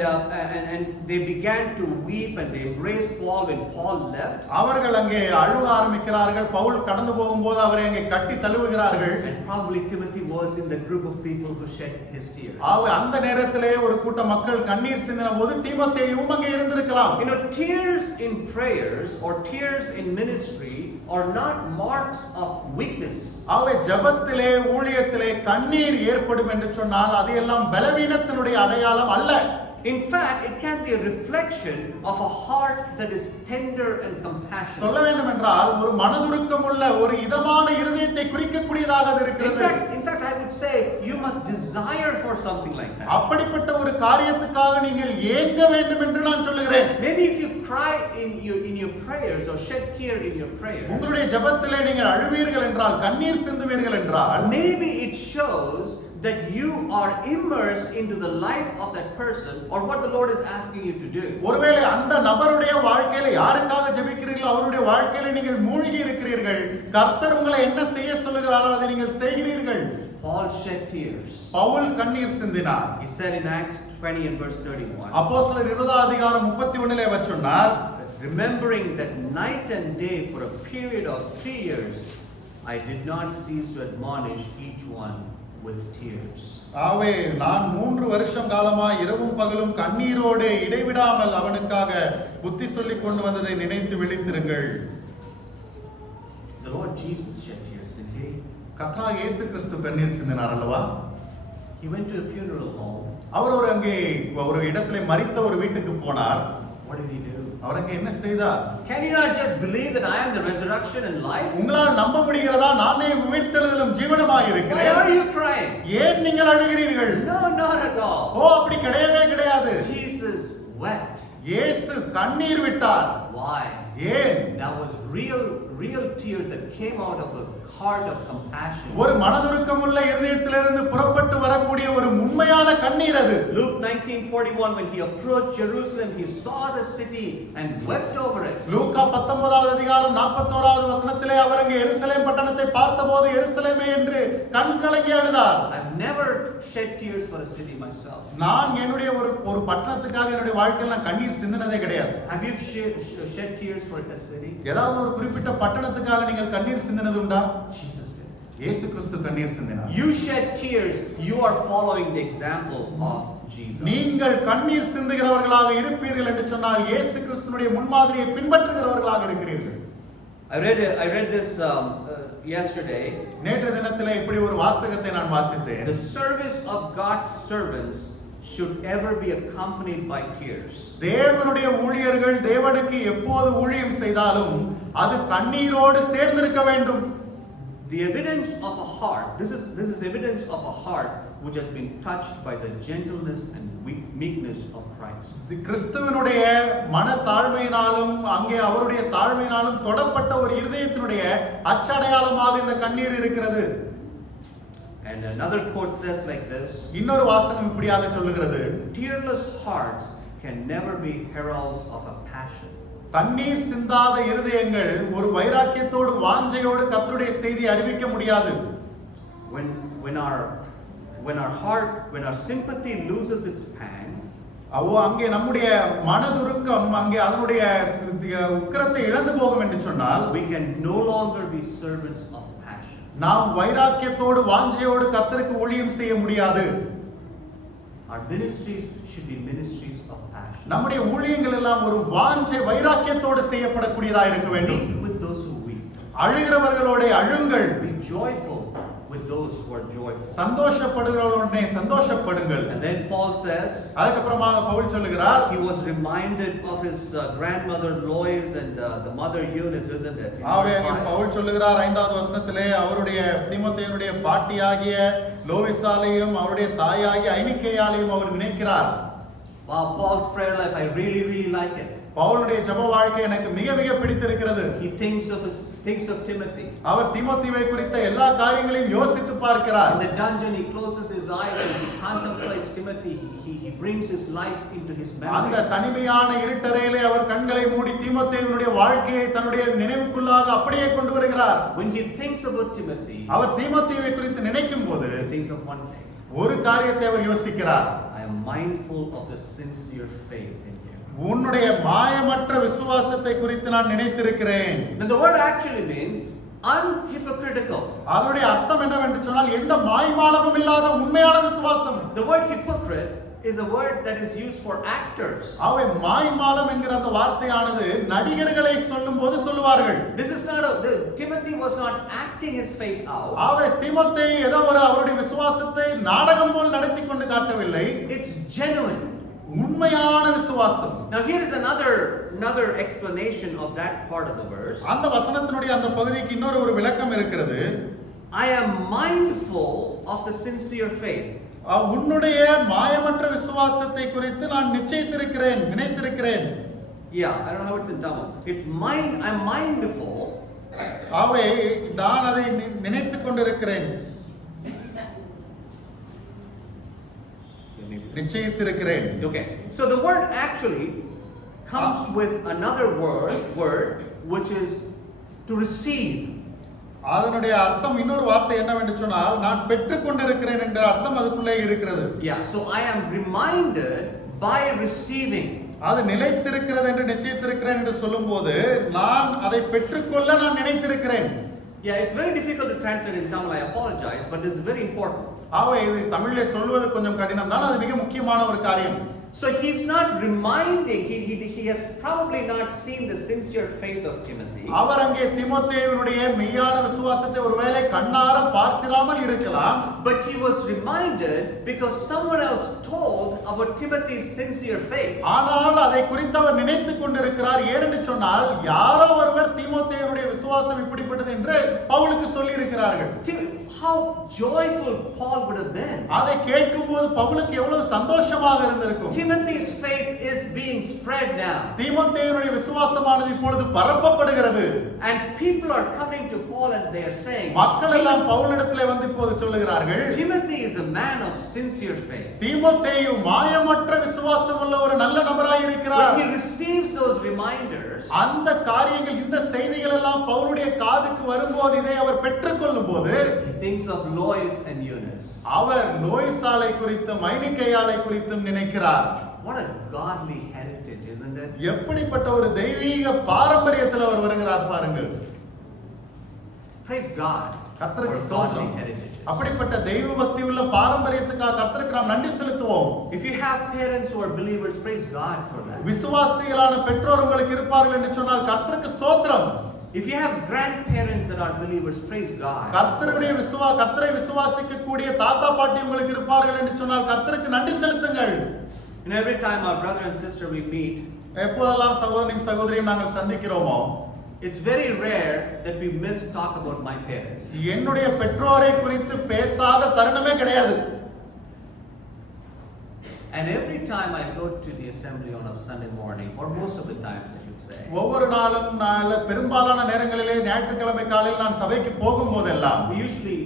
they began to weep and they embraced Paul when Paul left. அவர்கள் அங்கே அழுவ ஆரம்பிக்கிறார்கள். பவுல் கடந்து போகும்போது அவரை அங்கே கட்டி தழுவுகிறார்கள். And probably Timothy was in the group of people who shed his tears. அந்த நேரத்திலே ஒரு கூட்ட மக்கள் கண்ணீர் சிந்தின போது தீமோத்தேயுவும் அங்கே இருந்திருக்கலாம். You know, tears in prayers or tears in ministry are not marks of weakness. ஜெபத்திலே ஊழியத்திலே கண்ணீர் ஏற்படும் என்று சொன்னால் அது எல்லாம் பலவீனத்தினுடைய அடையாளம் அல்ல. In fact, it can be a reflection of a heart that is tender and compassionate. சொல்ல வேண்டும் என்றால் ஒரு மனதுருக்கமுள்ள ஒரு இதமான இருதயத்தை குறிக்கக்கூடியதாக அது இருக்கிறது. In fact, I would say you must desire for something like that. அப்படிப்பட்ட ஒரு காரியத்துக்காக நீங்கள் ஏங்க வேண்டும் என்று நான் சொல்லுகிறேன். Maybe if you cry in your prayers or shed tear in your prayers, உங்களுடைய ஜெபத்திலே நீங்கள் அழுவீர்கள் என்றால் கண்ணீர் சிந்துவீர்கள் என்றால் maybe it shows that you are immersed into the life of that person or what the Lord is asking you to do. ஒருவேளை அந்த நபருடைய வாழ்க்கையில யாருக்காக ஜெபிக்கிறீர்களோ அவருடைய வாழ்க்கையில நீங்கள் மூழ்கி இருக்கிறீர்கள். கர்த்தர் உங்களை என்ன செய்ய சொல்லுகிறாரோ அதை நீங்கள் செய்கிறீர்கள். Paul shed tears. பவுல் கண்ணீர் சிந்தினார். He said in Acts 20 and verse 31. அப்போஸ்தலர் 20 அதிகாரம் 31 அவர் சொன்னார், remembering that night and day for a period of 3 years I did not cease to admonish each one with tears. ஆவே நான் 3 வருஷம் காலமாய் இரவும் பகலும் கண்ணீரோடு இடைவிடாமல் அவனுக்காக புத்தி சொல்லிக் கொண்டு வந்ததை நினைத்து விழித்திருங்கள். The Lord Jesus shed tears, didn't he? கர்த்தராகிய இயேசு கிறிஸ்து கண்ணீர் சிந்தினார் அல்லவா? He went to a funeral home. அவர் அங்கே ஒரு இடத்திலே மரித்த ஒரு வீட்டுக்கு போனார். What did he do? அவர் அங்கே என்ன செய்தார்? Can you not just believe that I am the resurrection and life? உங்களால் நம்ப முடிகிறதா நானே உயிர்த்தெழுதலும் ஜீவனுமாய் இருக்கிறேன்? Why are you crying? ஏன் நீங்கள் அழுகிறீர்கள்? No, not at all. அப்படி கிடையவே கிடையாது. Jesus wept. இயேசு கண்ணீர் விட்டார். Why? ஏன்? That was real tears that came out of a heart of compassion. ஒரு மனதுருக்கமுள்ள இதயத்திலிருந்து புறப்பட்டு வரக்கூடிய ஒரு உண்மையான கண்ணீர் அது. Luke 19:41 when he approached Jerusalem he saw the city and wept over it. லூக்கா 19வது அதிகாரம் 41வது வசனத்திலே அவர் அங்கே எருசலேம் பட்டணத்தை பார்த்தபோது எருசலேமே என்று கண் கலங்கி அழுதார். I've never shed tears for a city myself. நான் என்னுடைய ஒரு பட்டணத்துக்காக என்னுடைய வாழ்க்கையில கண்ணீர் சிந்தினதே கிடையாது. Have you shed tears for a city? ஏதாவது ஒரு குறிப்பிட்ட பட்டணத்துக்காக நீங்கள் கண்ணீர் சிந்தினது உண்டா? Jesus did. இயேசு கிறிஸ்து கண்ணீர் சிந்தினார். You shed tears, you are following the example of Jesus. நீங்கள் கண்ணீர் சிந்துகிறவர்களாக இருப்பீர்கள் என்று சொன்னால் இயேசு கிறிஸ்துவினுடைய முன்மாதிரியை பின்பற்றுகிறவர்களாக இருக்கிறீர்கள். I read this yesterday. நேற்று தினத்திலே இப்படி ஒரு வாசகத்தை நான் வாசித்தேன். The service of God's servants should ever be accompanied by tears. தேவனுடைய ஊழியர்கள் தேவனுக்கு எப்போது ஊழியம் செய்தாலும் அது கண்ணீரோடு சேர்ந்திருக்க வேண்டும். The evidence of a heart, this is evidence of a heart which has been touched by the gentleness and meekness of Christ. இது கிறிஸ்துவினுடைய மனத்தாழ்மையினாலும் அங்கே அவருடைய தாழ்மையினாலும் தொடப்பட்ட ஒரு இருதயத்தினுடைய அச்சடையாளமாக இந்த கண்ணீர் இருக்கிறது. And another quote says like this. இன்னொரு வாசகம் இப்படியாக சொல்லுகிறது. Tearless hearts can never be heralds of a passion. கண்ணீர் சிந்தாத இருதயங்கள் ஒரு வைராக்கியத்தோடு வாஞ்சையோடு கர்த்தருடைய செய்தியை அறிவிக்க முடியாது. When our sympathy loses its pang, அங்கே நம்முடைய மனதுருக்கம் அங்கே அதனுடைய உக்கிரத்தை இழந்து போகும் என்று சொன்னால் we can no longer be servants of passion. நாம் வைராக்கியத்தோடு வாஞ்சையோடு கர்த்தருக்கு ஊழியம் செய்ய முடியாது. Our ministries should be ministries of passion. நம்முடைய ஊழியங்கள் எல்லாம் ஒரு வாஞ்சை வைராக்கியத்தோடு செய்யப்படக்கூடியதாக இருக்க வேண்டும். Weep with those who weep. அழுகிறவர்களோட அழுங்கள். Be joyful with those who are joyful. சந்தோஷப்படுகிறவர்களோட சந்தோஷப்படுங்கள். And then Paul says, அதுக்கு அப்புறமாக பவுல் சொல்லுகிறார், he was reminded of his grandmother Lois and the mother Eunice, isn't it? Pavul சொல்லுகிறார் 5வது வசனத்திலே அவருடைய தீமோத்தேயுடைய பாட்டியாகிய லோவிசாலையும் அவருடைய தாயாகிய ஐனிக்கேயாலையும் அவர் நினைக்கிறார். Wow, Paul's prayer life, I really like it. பவுலுடைய ஜெப வாழ்க்கை எனக்கு மிக மிக பிடித்திருக்கிறது. He thinks of his thinks of Timothy. அவர் தீமோத்தேயுவை குறித்த எல்லா காரியங்களையும் யோசித்து பார்க்கிறார். In the dungeon, he closes his eyes and he contemplates Timothy. He brings his life into his அந்த memory. தனிமையான இருட்டறையிலே அவர் கண்களை மூடி தீமோத்தேயுவினுடைய வாழ்க்கையை தன்னுடைய நினைவுக்குள்ளாக அப்படியே கொண்டு வருகிறார். When he thinks about Timothy, அவர் தீமோத்தேயுவை குறித்து நினைக்கும் போது he thinks of one thing. ஒரு காரியத்தை அவர் யோசிக்கிறார். I am mindful of the sincere faith in him. உன்னுடைய மாயமற்ற விசுவாசத்தை குறித்து நான் நினைத்திருக்கிறேன். Now the word actually means unhypocritical. அதனுடைய அர்த்தம் என்னவென்று சொன்னால் எந்த மாய்மாலமும் இல்லாத உண்மையான விசுவாசம். The word hypocrite is a word that is used for actors. அவை மாய்மாலம் என்கிற அந்த வார்த்தையானது நடிகர்களை சொல்லும்போது சொல்லுவார்கள். This is not Timothy was not acting his faith out. அவர் தீமோத்தேயு ஏதோ ஒரு அவருடைய விசுவாசத்தை நாடகம் போல் நடத்தி கொண்டு காட்டவில்லை. It's genuine. உண்மையான விசுவாசம். Now here is another explanation of that part of the verse. அந்த வசனத்தினுடைய அந்த பகுதிக்கு இன்னொரு ஒரு விளக்கம் இருக்கிறது. I am mindful of the sincere faith. உன்னுடைய மாயமற்ற விசுவாசத்தை குறித்து நான் நிச்சயித்திருக்கிறேன், நினைத்திருக்கிறேன். Yeah, I don't know how it's in Tamil. I'm mindful. அவை நான் அதை நினைத்துக் கொண்டிருக்கிறேன், நிச்சயித்திருக்கிறேன். Okay, so the word actually comes with another word which is to receive. அதனுடைய அர்த்தம் இன்னொரு வார்த்தை என்னவென்று சொன்னால் நான் பெற்றுக் கொண்டிருக்கிறேன் என்ற அர்த்தம் அதுக்குள்ளே இருக்கிறது. Yeah, so I am reminded by receiving. அது நிலைத்திருக்கிறது என்று நிச்சயித்திருக்கிறேன் என்று சொல்லும்போது நான் அதை பெற்றுக்கொள்ள நான் நினைத்திருக்கிறேன். Yeah, it's very difficult to translate in Tamil. I apologize, but this is very important. ஆவே இது தமிழிலே சொல்வது கொஞ்சம் கடினம் தான், அது மிக முக்கியமான ஒரு காரியம். So he's not reminding, he has probably not seen the sincere faith of Timothy. அவர் அங்கே தீமோத்தேயுவினுடைய மெய்யான விசுவாசத்தை ஒருவேளை கண்ணார பார்த்திராமல் இருக்கலாம். But he was reminded because someone else told about Timothy's sincere faith. ஆனால் அதை குறித்து அவர் நினைத்துக் கொண்டிருக்கிறார். ஏனென்று சொன்னால் யாரோ ஒருவர் தீமோத்தேயுடைய விசுவாசம் இப்படிப்பட்டது என்று பவுலுக்கு சொல்லி இருக்கிறார்கள். How joyful Paul would have been. அதை கேட்கும்போது பவுலுக்கு எவ்வளவு சந்தோஷமாக இருந்திருக்கும். Timothy's faith is being spread now. தீமோத்தேயுடைய விசுவாசமானது இப்பொழுது பரப்பப்படுகிறது. And people are coming to Paul and they are saying, மக்கள் எல்லாம் பவுலிடத்திலே வந்து இப்போது சொல்லுகிறார்கள், Timothy is a man of sincere faith. தீமோத்தேயு மாயமற்ற விசுவாசம் உள்ள ஒரு நல்ல நபராய் இருக்கிறார். When he receives those reminders, அந்த காரியங்கள் இந்த செய்திகள் எல்லாம் பவுலுடைய காதுக்கு வரும்போது இதை அவர் பெற்றுக்கொள்ளும்போது he thinks of Lois and Eunice. அவர் லோயிசாலை குறித்தும் மைனிக்கையாலை குறித்தும் நினைக்கிறார். What a godly heritage, isn't it? எப்படிப்பட்ட ஒரு தெய்வீக பாரம்பரியத்தில் அவர் வருகிறார் பாருங்கள். Praise God. கர்த்தருக்கு for ஸ்தோத்திரம். godly heritages. அப்படிப்பட்ட தெய்வ பக்தி உள்ள பாரம்பரியத்துக்காக கர்த்தருக்கு நாம் நன்றி செலுத்துவோம். If you have parents who are believers, praise God for that. விசுவாசிகளான பெற்றோர் உங்களுக்கு இருப்பார்கள் என்று சொன்னால் கர்த்தருக்கு ஸ்தோத்திரம். If you have grandparents that are believers, praise God. கர்த்தரை விசுவாசிக்கக்கூடிய தாத்தா பாட்டி உங்களுக்கு இருப்பார்கள் என்று சொன்னால் கர்த்தருக்கு நன்றி செலுத்துங்கள். And every time our brother and sister we meet, எப்போதெல்லாம் சகோதரனையும் சகோதரியும் நாங்கள் சந்திக்கிறோமோ, it's very rare that we miss talk about my parents. என்னுடைய பெற்றோரை குறித்து பேசாத தருணமே கிடையாது. And every time I go to the assembly on a Sunday morning, or most of the times I should say, ஒவ்வொரு நாளும் பெரும்பாலான நேரங்களிலே ஞாயிற்றுக்கிழமை காலையில் நான் சபைக்கு போகும்போதெல்லாம் we usually,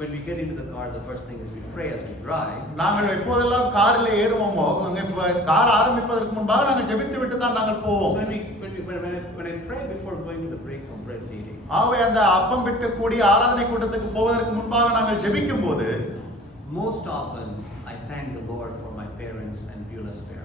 when we get into the car, the first thing is we pray as we drive. நாங்கள் எப்போதெல்லாம் காரில் ஏறுவோமோ அங்கே கார் ஆரம்பிப்பதற்கு முன்பாக நாங்கள் ஜெபித்து விட்டு தான் நாங்கள் So போவோம். when I pray before going to the break of bread meeting, ஆகவே அந்த அப்பம் விற்கக்கூடிய ஆராதனை கூட்டத்துக்கு போவதற்கு முன்பாக நாங்கள் ஜெபிக்கும் போது most often I thank the Lord for my parents and Beula's parents.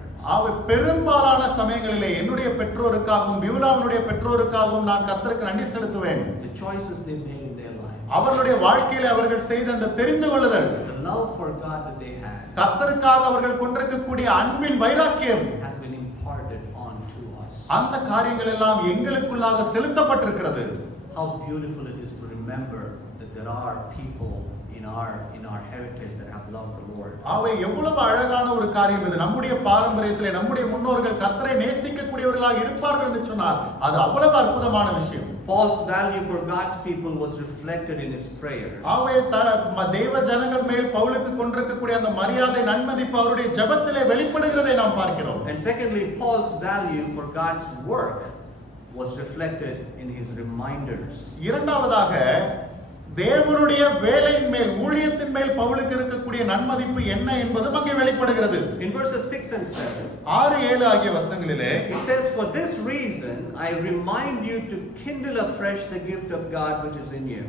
பெரும்பாலான சமயங்களிலே என்னுடைய பெற்றோருக்காகவும் பியூலாவினுடைய பெற்றோருக்காகவும் நான் கர்த்தருக்கு நன்றி செலுத்துவேன். The choices they made in their life, அவர்களுடைய வாழ்க்கையிலே அவர்கள் செய்த அந்த தெரிந்து கொள்ளுதல், the love for God that they had, கர்த்தருக்காக அவர்கள் கொண்டிருக்கக்கூடிய அன்பின் வைராக்கியம் has been imparted on to us. அந்த காரியங்கள் எல்லாம் எங்களுக்குள்ளாக செலுத்தப்பட்டிருக்கிறது. How beautiful it is to remember that there are people in our heritage that have loved the Lord. அவை எவ்வளவு அழகான ஒரு காரியம் இது. நம்முடைய பாரம்பரியத்திலே நம்முடைய முன்னோர்கள் கர்த்தரை நேசிக்கக்கூடியவர்களாக இருப்பார்கள் என்று சொன்னால் அது அவ்வளவு அற்புதமான விஷயம். Paul's value for God's people was reflected in his prayers. அவை தேவ ஜனங்கள் மேல் பவுலுக்கு கொண்டிருக்கக்கூடிய அந்த மரியாதை நன்மதிப்பு அவருடைய ஜெபத்திலே வெளிப்படுகிறதை நாம் பார்க்கிறோம். And secondly, Paul's value for God's work was reflected in his reminders. இரண்டாவதாக தேவனுடைய வேலையின் மேல் ஊழியத்தின் மேல் பவுலுக்கு இருக்கக்கூடிய நன்மதிப்பு என்ன என்பதும் அங்கே வெளிப்படுகிறது. In verses 6 and 7, 6-7 ஆகிய வசனங்களிலே it says, "For this reason I remind you to kindle afresh the gift of God which is in you."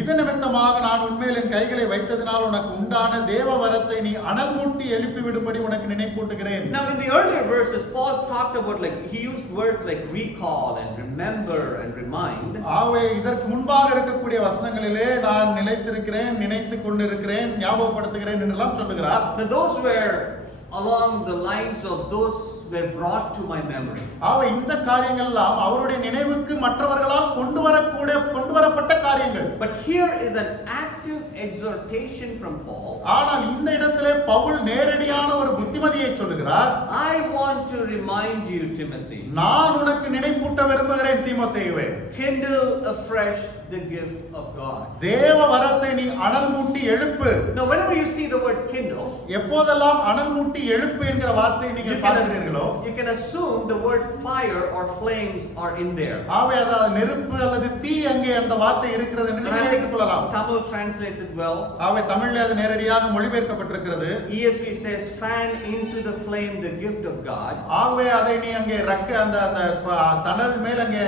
இது நிமித்தமாக நான் உன்மேல் என் கைகளை வைத்ததினால் உனக்கு உண்டான தேவ வரத்தை நீ அனல் மூட்டி எழுப்பி விடும்படி உனக்கு நினைப்பூட்டுகிறேன். Now in the earlier verses Paul talked about, like, he used words like recall and remember and remind. ஆகவே இதற்கு முன்பாக இருக்கக்கூடிய வசனங்களிலே நான் நிலைத்திருக்கிறேன், நினைத்துக் கொண்டிருக்கிறேன், ஞாபகப்படுத்துகிறேன் என்றெல்லாம் சொல்லுகிறார். Now those were along the lines of those were brought to my memory. ஆகவே இந்த காரியங்கள் எல்லாம் அவருடைய நினைவுக்கு மற்றவர்களால் கொண்டு வரப்பட்ட காரியங்கள். But here is an active exhortation from Paul. ஆனால் இந்த இடத்திலே பவுல் நேரடியான ஒரு புத்திமதியை சொல்லுகிறார். I want to remind you, Timothy. நான் உனக்கு நினைப்பூட்ட விரும்புகிறேன் தீமோத்தேயுவே. Kindle afresh the gift of God. தேவ வரத்தை நீ அனல் மூட்டி எழுப்பு. Now whenever you see the word kindle, எப்போதெல்லாம் அனல் மூட்டி எழுப்பு என்கிற வார்த்தையை நீங்கள் பார்க்கிறீர்களோ, you can assume the word fire or flames are in there. ஆகவே அதாவது நெருப்பு அல்லது தீ அங்கே அந்த வார்த்தை இருக்கிறது என்று நீங்கள் நினைத்துக் கொள்ளலாம். Tamil translates it well. ஆகவே தமிழில் அது நேரடியாக மொழிபெயர்க்கப்பட்டிருக்கிறது. ESV says, "Fan into the flame the gift of God." ஆகவே அதை நீ அங்கே ரக்க அந்த தணல் மேல் அங்கே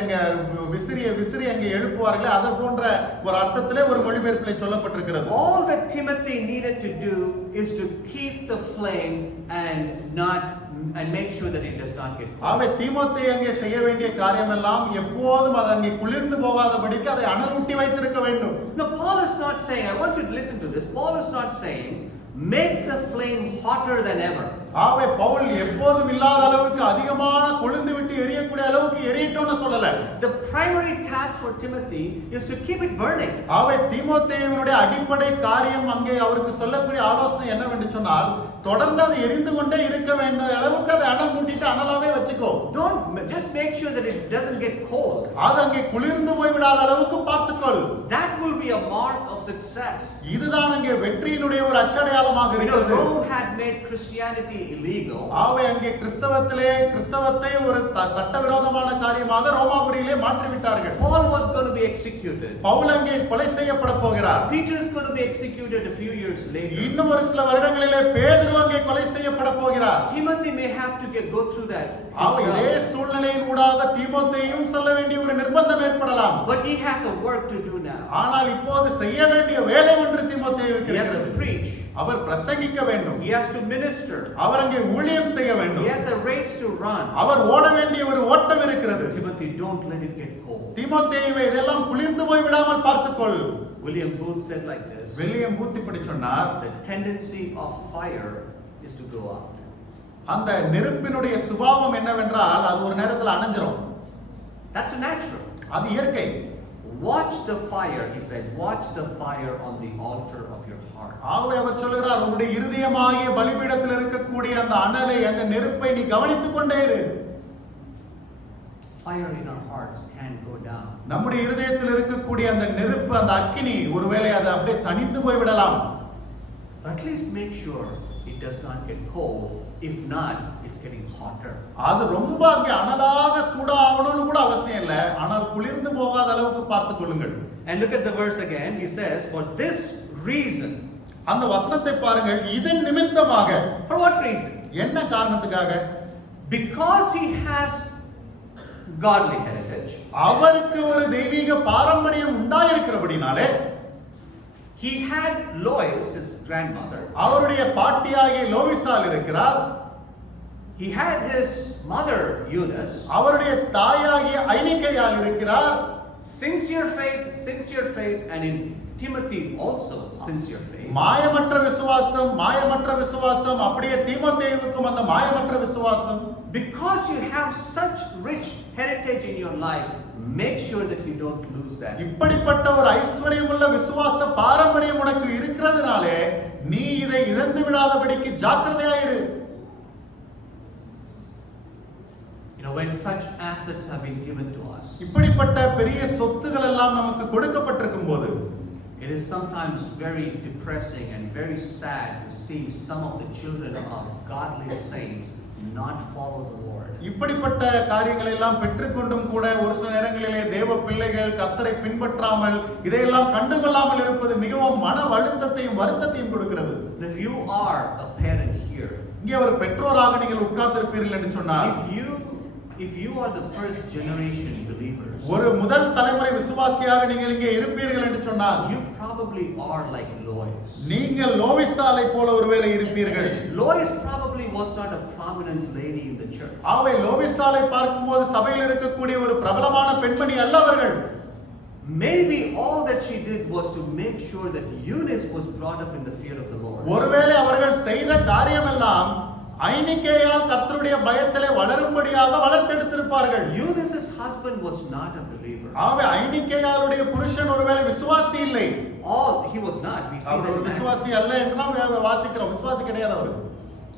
விசிறி அங்கே எழுப்புவார்களே, அது போன்ற ஒரு அர்த்தத்திலே ஒரு மொழிபெயர்ப்பிலே சொல்லப்பட்டிருக்கிறது. All that Timothy needed to do is to keep the flame and make sure that it does not get cold. ஆகவே தீமோத்தேயு அங்கே செய்ய வேண்டிய காரியம் எல்லாம் எப்போதும் அது அங்கே குளிர்ந்து போகாதபடிக்கு அதை அனலூட்டி வைத்திருக்க வேண்டும். No, Paul is not saying, I want you to listen to this. Paul is not saying, make the flame hotter than ever. ஆகவே பவுல் எப்போதும் இல்லாத அளவுக்கு அதிகமான கொழுந்து விட்டு எரியக்கூடிய அளவுக்கு எரியட்டும்னு சொல்லல. The primary task for Timothy is to keep it burning. ஆகவே தீமோத்தேயுவினுடைய அடிப்படை காரியம் அங்கே அவருக்கு சொல்லக்கூடிய ஆலோசனை என்னவென்று சொன்னால், தொடர்ந்து அது எரிந்து கொண்டே இருக்க வேண்டிய அளவுக்கு அதை அனல் மூட்டிட்டு அனலாவே வச்சுக்கோ. Don't just make sure that it doesn't get cold. அது அங்கே குளிர்ந்து போய் விடாத அளவுக்கு பார்த்துக்கொள். That will be a mark of success. இதுதான் அங்கே வெற்றியினுடைய ஒரு அடையாளமாக இருக்கிறது. Rome had made Christianity illegal. ஆகவே அங்கே கிறிஸ்தவத்தை ஒரு சட்டவிரோதமான காரியமாக ரோமாபுரியிலே மாற்றி விட்டார்கள். Paul was going to be executed. Pavul அங்கே கொலை செய்யப்பட போகிறார். Peter is going to be executed a few years later. இன்னும் ஒரு சில வருடங்களிலே பேதுரு அங்கே கொலை செய்யப்பட போகிறார். Timothy may have to go through that. இதே சூழ்நிலையின் ஊடாக தீமோத்தேயும் சொல்ல வேண்டிய ஒரு நிர்பந்தம் ஏற்படலாம். But he has a work to do now. ஆனால் இப்போது செய்ய வேண்டிய வேலை ஒன்று தீமோத்தேயுவுக்கு He has இருக்கிறது. to preach. அவர் பிரசங்கிக்க வேண்டும். He has to minister. அவர் அங்கே ஊழியம் செய்ய வேண்டும். He has a race to run. அவர் ஓட வேண்டிய ஒரு ஓட்டம் இருக்கிறது. Timothy, don't let it get cold. தீமோத்தேயுவே, இதெல்லாம் குளிர்ந்து போய் விடாமல் பார்த்துக்கொள். William Booth said like this. William booth இப்படி சொன்னார், The tendency of fire is to go up. அந்த நெருப்பினுடைய சுபாவம் என்னவென்றால் அது ஒரு நேரத்தில் அணைஞ்சிரும். That's natural. அது இயற்கை. Watch the fire, he said. Watch the fire on the altar of your heart. ஆகவே அவர் சொல்கிறார், உன்னுடைய இருதயமாகிய பலிபீடத்தில் இருக்கக்கூடிய அந்த அனலை, அந்த நெருப்பை நீ கவனித்துக் கொண்டே இரு. Fire in our hearts can go down. நம்முடைய இருதயத்தில் இருக்கக்கூடிய அந்த நெருப்பு, அந்த அக்கினி ஒருவேளை அது அப்படியே தணிந்து போய் விடலாம். At least make sure it does not get cold. If not, it's getting hotter. அது ரொம்ப அங்கே அனலாக சூடாகணும்னு கூட அவசியம் இல்லை, ஆனால் குளிர்ந்து போகாத அளவுக்கு பார்த்துக் கொள்ளுங்கள். And look at the verse again. He says, for this reason. அந்த வசனத்தை பாருங்கள். இதன் நிமித்தமாக. For what reason? என்ன காரணத்துக்காக? Because he has godly heritage. அவருக்கு ஒரு தெய்வீக பாரம்பரியம் உண்டாயிருக்கிறபடினாலே. He had Lois, his grandmother. அவருடைய பாட்டியாகிய லோவிசால் இருக்கிறார். He had his mother Eunice. அவருடைய தாயாகிய ஐனிக்கையால் இருக்கிறார். Sincere faith, and in Timothy also sincere faith. மாயமற்ற விசுவாசம் அப்படியே தீமோத்தேயுவுக்கும் அந்த மாயமற்ற விசுவாசம். Because you have such rich heritage in your life, make sure that you don't lose that. இப்படிப்பட்ட ஒரு ஐஸ்வரியமுள்ள விசுவாச பாரம்பரியம் உனக்கு இருக்கிறதுனாலே நீ இதை இழந்து விடாதபடிக்கு ஜாக்கிரதையாயிரு. When such assets have been given to us, இப்படிப்பட்ட பெரிய சொத்துக்கள் எல்லாம் நமக்கு கொடுக்கப்பட்டிருக்கும் போது, it is sometimes very depressing and very sad to see some of the children of godly saints not follow the Lord. இப்படிப்பட்ட காரியங்களை எல்லாம் பெற்றுக்கொண்டும் கூட ஒரு சில நேரங்களிலே தேவ பிள்ளைகள் கர்த்தரை பின்பற்றாமல் இதையெல்லாம் கண்டுகொள்ளாமல் இருப்பது மிகவும் மன அழுத்தத்தையும் வருத்தத்தையும் கொடுக்கிறது. If you are a parent here, இங்கே ஒரு பெற்றோராக நீங்கள் உட்கார்ந்திருப்பீர்கள் என்று சொன்னால், if you are the first generation believers, ஒரு முதல் தலைமுறை விசுவாசியாக நீங்கள் இங்கே இருப்பீர்கள் என்று சொன்னால், you probably are like Lois. நீங்கள் லோவிசாலை போல ஒருவேளை இருப்பீர்கள். Lois probably was not a prominent lady in the church. ஆவே லோவிசாலை பார்க்கும்போது சபையில் இருக்கக்கூடிய ஒரு பிரபலமான பெண்மணி அல்ல அவர்கள். Maybe all that she did was to make sure that Eunice was brought up in the fear of the Lord. ஒருவேளை அவர்கள் செய்த காரியமெல்லாம் ஐனிக்கேயால் கர்த்தருடைய பயத்திலே வளரும்படியாக வளர்த்தெடுத்திருப்பார்கள். Eunice's husband was not a believer. ஆவே ஐனிக்கேயாளுடைய புருஷன் ஒருவேளை விசுவாசி இல்லை. He was not. We see our that. விசுவாசி அல்ல என்று நாம் வாசிக்கிறோம். விசுவாசி கிடையாது அவர்.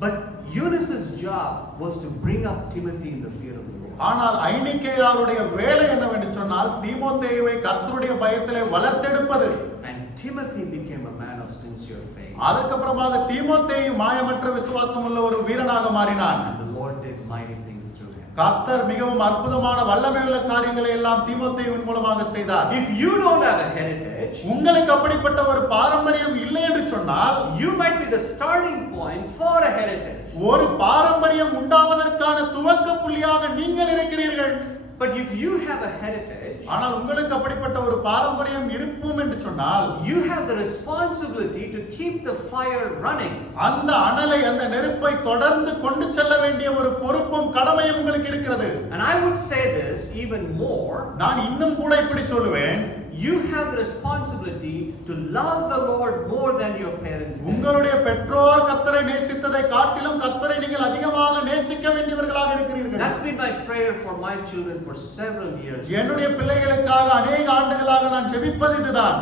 But Eunice's job was to bring up Timothy in the fear of the Lord. ஆனால் ஐனிக்கேயாளுடைய வேலை என்னவென்று சொன்னால் தீமோத்தேயுவை கர்த்தருடைய பயத்திலே வளர்த்தெடுப்பது. And Timothy became a man of sincere faith. அதற்கப்புறமாக தீமோத்தேயு மாயமற்ற விசுவாசம் உள்ள ஒரு வீரனாக மாறினான். And the Lord did mighty things through him. கர்த்தர் மிகவும் அற்புதமான வல்லமையுள்ள காரியங்களை எல்லாம் தீமோத்தேயுவின் மூலமாக செய்தார். If you don't have a heritage, உங்களுக்கு அப்படிப்பட்ட ஒரு பாரம்பரியம் இல்லை என்று சொன்னால், you might be the starting point for a heritage. ஒரு பாரம்பரியம் உண்டாவதற்கான துவக்க புள்ளியாக நீங்கள் இருக்கிறீர்கள். But if you have a heritage, ஆனால் உங்களுக்கு அப்படிப்பட்ட ஒரு பாரம்பரியம் இருக்கும் என்று சொன்னால், you have the responsibility to keep the fire running. அந்த அனலை அந்த நெருப்பை தொடர்ந்து கொண்டு செல்ல வேண்டிய ஒரு பொறுப்பும் கடமையும் உங்களுக்கு இருக்கிறது. And I would say this even more. நான் இன்னும் கூட இப்படி சொல்லுவேன், You have the responsibility to love the Lord more than your parents did. உங்களுடைய பெற்றோர் கர்த்தரை நேசித்ததை காட்டிலும் கர்த்தரை நீங்கள் அதிகமாக நேசிக்க வேண்டியவர்களாக இருக்கிறீர்கள். That's been my prayer for my children for several years. என்னுடைய பிள்ளைகளுக்காக अनेक ஆண்டுகளாக நான் ஜெபிப்பது இதுதான்.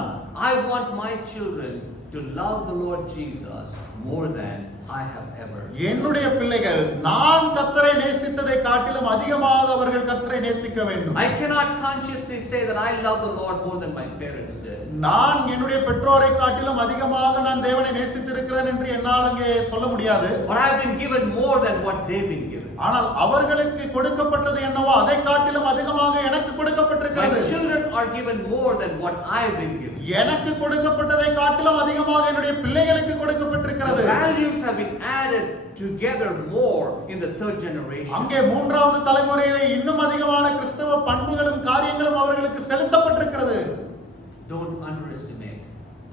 I want my children to love the Lord Jesus more than I have ever. என்னுடைய பிள்ளைகள் நான் கர்த்தரை நேசித்ததை காட்டிலும் அதிகமாக அவர்கள் கர்த்தரை நேசிக்க வேண்டும். I cannot consciously say that I love the Lord more than my parents did. நான் என்னுடைய பெற்றோரை காட்டிலும் அதிகமாக நான் தேவனை நேசித்திருக்கிறேன் என்று என்னால் அங்கே சொல்ல முடியாது. But I have been given more than what they've been given. ஆனால் அவர்களுக்கு கொடுக்கப்பட்டது என்னவோ அதை காட்டிலும் அதிகமாக எனக்கு கொடுக்கப்பட்டிருக்கிறது. My children are given more than what I have been given. எனக்கு கொடுக்கப்பட்டதை காட்டிலும் அதிகமாக என்னுடைய பிள்ளைகளுக்கு கொடுக்கப்பட்டிருக்கிறது. The values have been added together more in the third generation. அங்கே மூன்றாவது தலைமுறையிலே இன்னும் அதிகமான கிறிஸ்தவ பண்புகளும் காரியங்களும் அவர்களுக்கு செலுத்தப்பட்டிருக்கிறது. Don't underestimate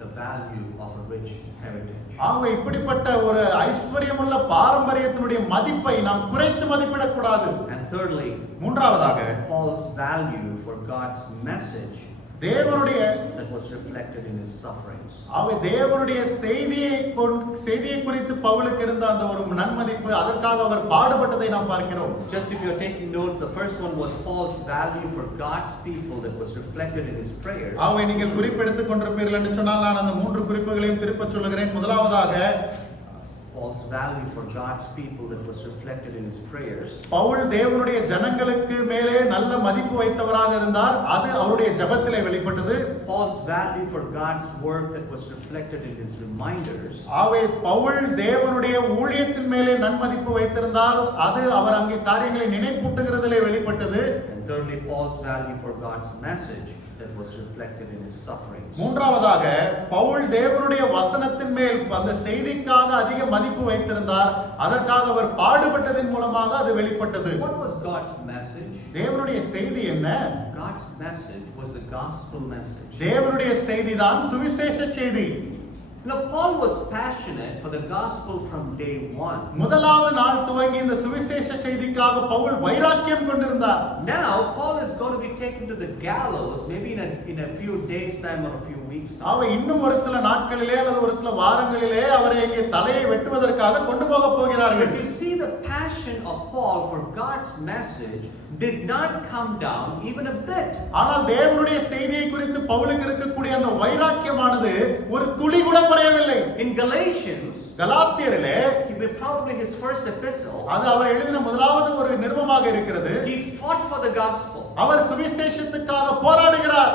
the value of a rich heritage. ஆகவே இப்படிப்பட்ட ஒரு ஐஸ்வர்யமுள்ள பாரம்பரியத்தினுடைய மதிப்பை நாம் குறைத்து மதிப்பிடக் கூடாது. And thirdly, மூன்றாவதாக Paul's value for God's message தேவனுடைய that was reflected in his sufferings. ஆகவே தேவனுடைய செய்தியை குறித்து பவுலுக்கு இருந்த அந்த ஒரு நன்மதிப்பு, அதற்காக அவர் பாடுபட்டதை நாம் பார்க்கிறோம். Just if you're taking notes, the first one was Paul's value for God's people that was reflected in his prayers. ஆகவே நீங்கள் குறிப்பெடுத்துக் கொண்டிருப்பீர்கள் என்று சொன்னால் நான் அந்த மூன்று குறிப்புகளையும் திருப்பச் சொல்லுகிறேன். முதலாவதாக Paul's value for God's people that was reflected in his prayers. Pavul தேவனுடைய ஜனங்களுக்கு மேலே நல்ல மதிப்பு வைத்தவராக இருந்தார். அது அவருடைய ஜெபத்திலே வெளிப்பட்டது. Paul's value for God's work that was reflected in his reminders. ஆகவே பவுல் தேவனுடைய ஊழியத்தின் மேலே நன்மதிப்பு வைத்திருந்தால் அது அவர் அங்கே காரியங்களை நினைப்பூட்டுகிறதிலே வெளிப்பட்டது. And thirdly, Paul's value for God's message that was reflected in his sufferings. மூன்றாவதாக பவுல் தேவனுடைய வசனத்தின் மேல் அந்த செய்திக்காக அதிக மதிப்பு வைத்திருந்தார். அதற்காக அவர் பாடுபட்டதன் மூலமாக அது வெளிப்பட்டது. What was God's message? தேவனுடைய செய்தி என்ன? God's message was the gospel message. தேவனுடைய செய்திதான் சுவிசேஷ செய்தி. Now Paul was passionate for the gospel from day one. முதலாவது நாள் துவங்கி இந்த சுவிசேஷ செய்திக்காக பவுல் வைராக்கியம் கொண்டிருந்தார். Now Paul is going to be taken to the gallows maybe in a few days time or a few weeks time. அவ இன்னும் ஒரு சில நாட்களிலே அல்லது ஒரு சில வாரங்களிலே அவரை இங்கே தலையை வெட்டுவதற்காக கொண்டு போக போகிறார்கள். But you see the passion of Paul for God's message did not come down even a bit. ஆனால் தேவனுடைய செய்தியை குறித்து பவுலுக்கு இருக்கக்கூடிய அந்த வைராக்கியமானது ஒரு துளி கூட குறையவில்லை. In Galatians, கலாத்தியரிலே probably his first epistle, அது அவர் எழுதின முதலாவது ஒரு நிருபமாக இருக்கிறது. he fought for the gospel. Our சுவிசேஷத்துக்காக போராடுகிறார்.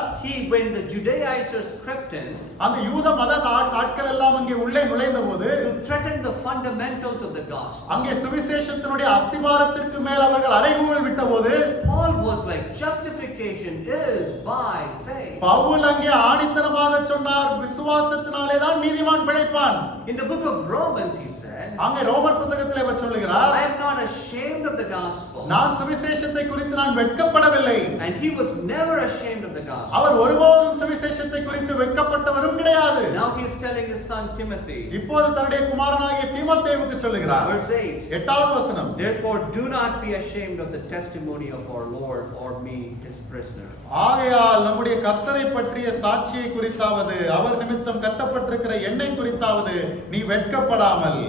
When the Judaizers crept in அந்த யூத மத ஆட்கள் எல்லாம் அங்கே உள்ளே நுழைந்தபோது to threaten the fundamentals of the gospel, அங்கே சுவிசேஷத்தினுடைய அஸ்திவாரத்திற்கு மேல் அவர்கள் அறைகூவல் விட்டபோது Paul was like, justification is by faith. Pavul அங்கே ஆணித்தரமாக சொன்னார், விசுவாசத்தினாலே தான் நீதிமான் பிழைப்பான். In the book of Romans he said, அங்கே ரோமர் புத்தகத்திலே அவர் சொல்லுகிறார், I am not ashamed of the gospel. நான் சுவிசேஷத்தை குறித்து நான் வெட்கப்படவில்லை. And he was never ashamed of the gospel. அவர் ஒருபோதும் சுவிசேஷத்தை குறித்து வெட்கப்பட்டவரும் கிடையாது. Now he is telling his son Timothy, இப்போது தன்னுடைய குமாரனாகிய தீமோத்தேயுவுக்கு சொல்லுகிறார். verse 8, 8வது வசனம், therefore do not be ashamed of the testimony of our Lord or me his prisoner. ஆகையால் நம்முடைய கர்த்தரை பற்றிய சாட்சியை குறித்தாவது அவர் நிமித்தம் கட்டப்பட்டிருக்கிற என்னை குறித்தாவது நீ வெட்கப்படாமல்.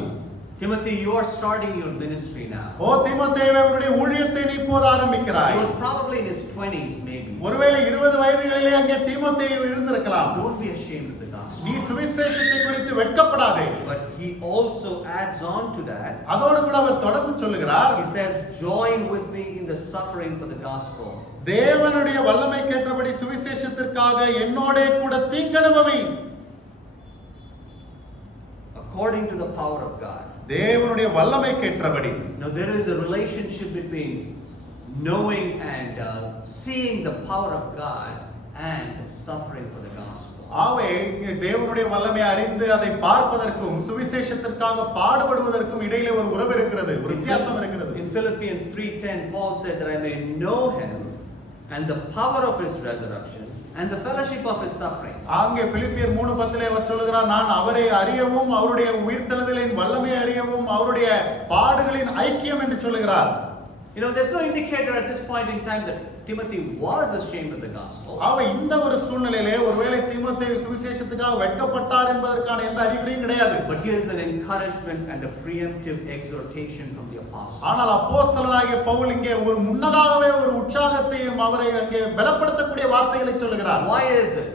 Timothy, you are starting your ministry now. ஓ தீமோத்தேயுவே, உன்னுடைய ஊழியத்தை நீ இப்போது ஆரம்பிக்கிறாய். He was probably in his 20s maybe. ஒருவேளை 20 வயதுகளிலே அங்கே தீமோத்தேயு இருந்திருக்கலாம். Don't be ashamed of the gospel. நீ சுவிசேஷத்தை குறித்து வெட்கப்படாதே. But he also adds on to that. அதோடு கூட அவர் தொடர்ந்து சொல்லுகிறார், He says, join with me in the suffering for the gospel. தேவனுடைய வல்லமைக்கேற்றபடி சுவிசேஷத்திற்காக என்னோடே கூட தீங்கனுபவி. According to the power of God. தேவனுடைய வல்லமைக்கேற்றபடி. Now there is a relationship between knowing and seeing the power of God and suffering for the gospel. ஆவே தேவனுடைய வல்லமை அறிந்து அதை பார்ப்பதற்கும் சுவிசேஷத்திற்காக பாடுபடுவதற்கும் இடையிலே ஒரு உறவு இருக்கிறது, ஒரு வித்தியாசம் இருக்கிறது. In Philippians 3:10 Paul said that I may know him and the power of his resurrection and the fellowship of his sufferings. அங்கே பிலிப்பியர் 3:10 அவர் சொல்கிறார், நான் அவரை அறியவும் அவருடைய உயிர்த்தெழுதலின் வல்லமை அறியவும் அவருடைய பாடுகளின் ஐக்கியம் என்று சொல்கிறார். You know, there's no indicator at this point in time that Timothy was ashamed of the gospel. ஆவே இந்த ஒரு சூழ்நிலையிலே ஒருவேளை தீமோத்தேயு சுவிசேஷத்துக்காக வெட்கப்பட்டார் என்பதற்கான எந்த அறிகுறியும் கிடையாது. But here is an encouragement and a preemptive exhortation from the apostle. ஆனால் அப்போஸ்தலனாகிய பவுல் இங்கே ஒரு முன்னதாகவே ஒரு உற்சாகத்தையும் அவரை அங்கே பலப்படுத்தக்கூடிய வார்த்தைகளை சொல்லுகிறார். Why is it?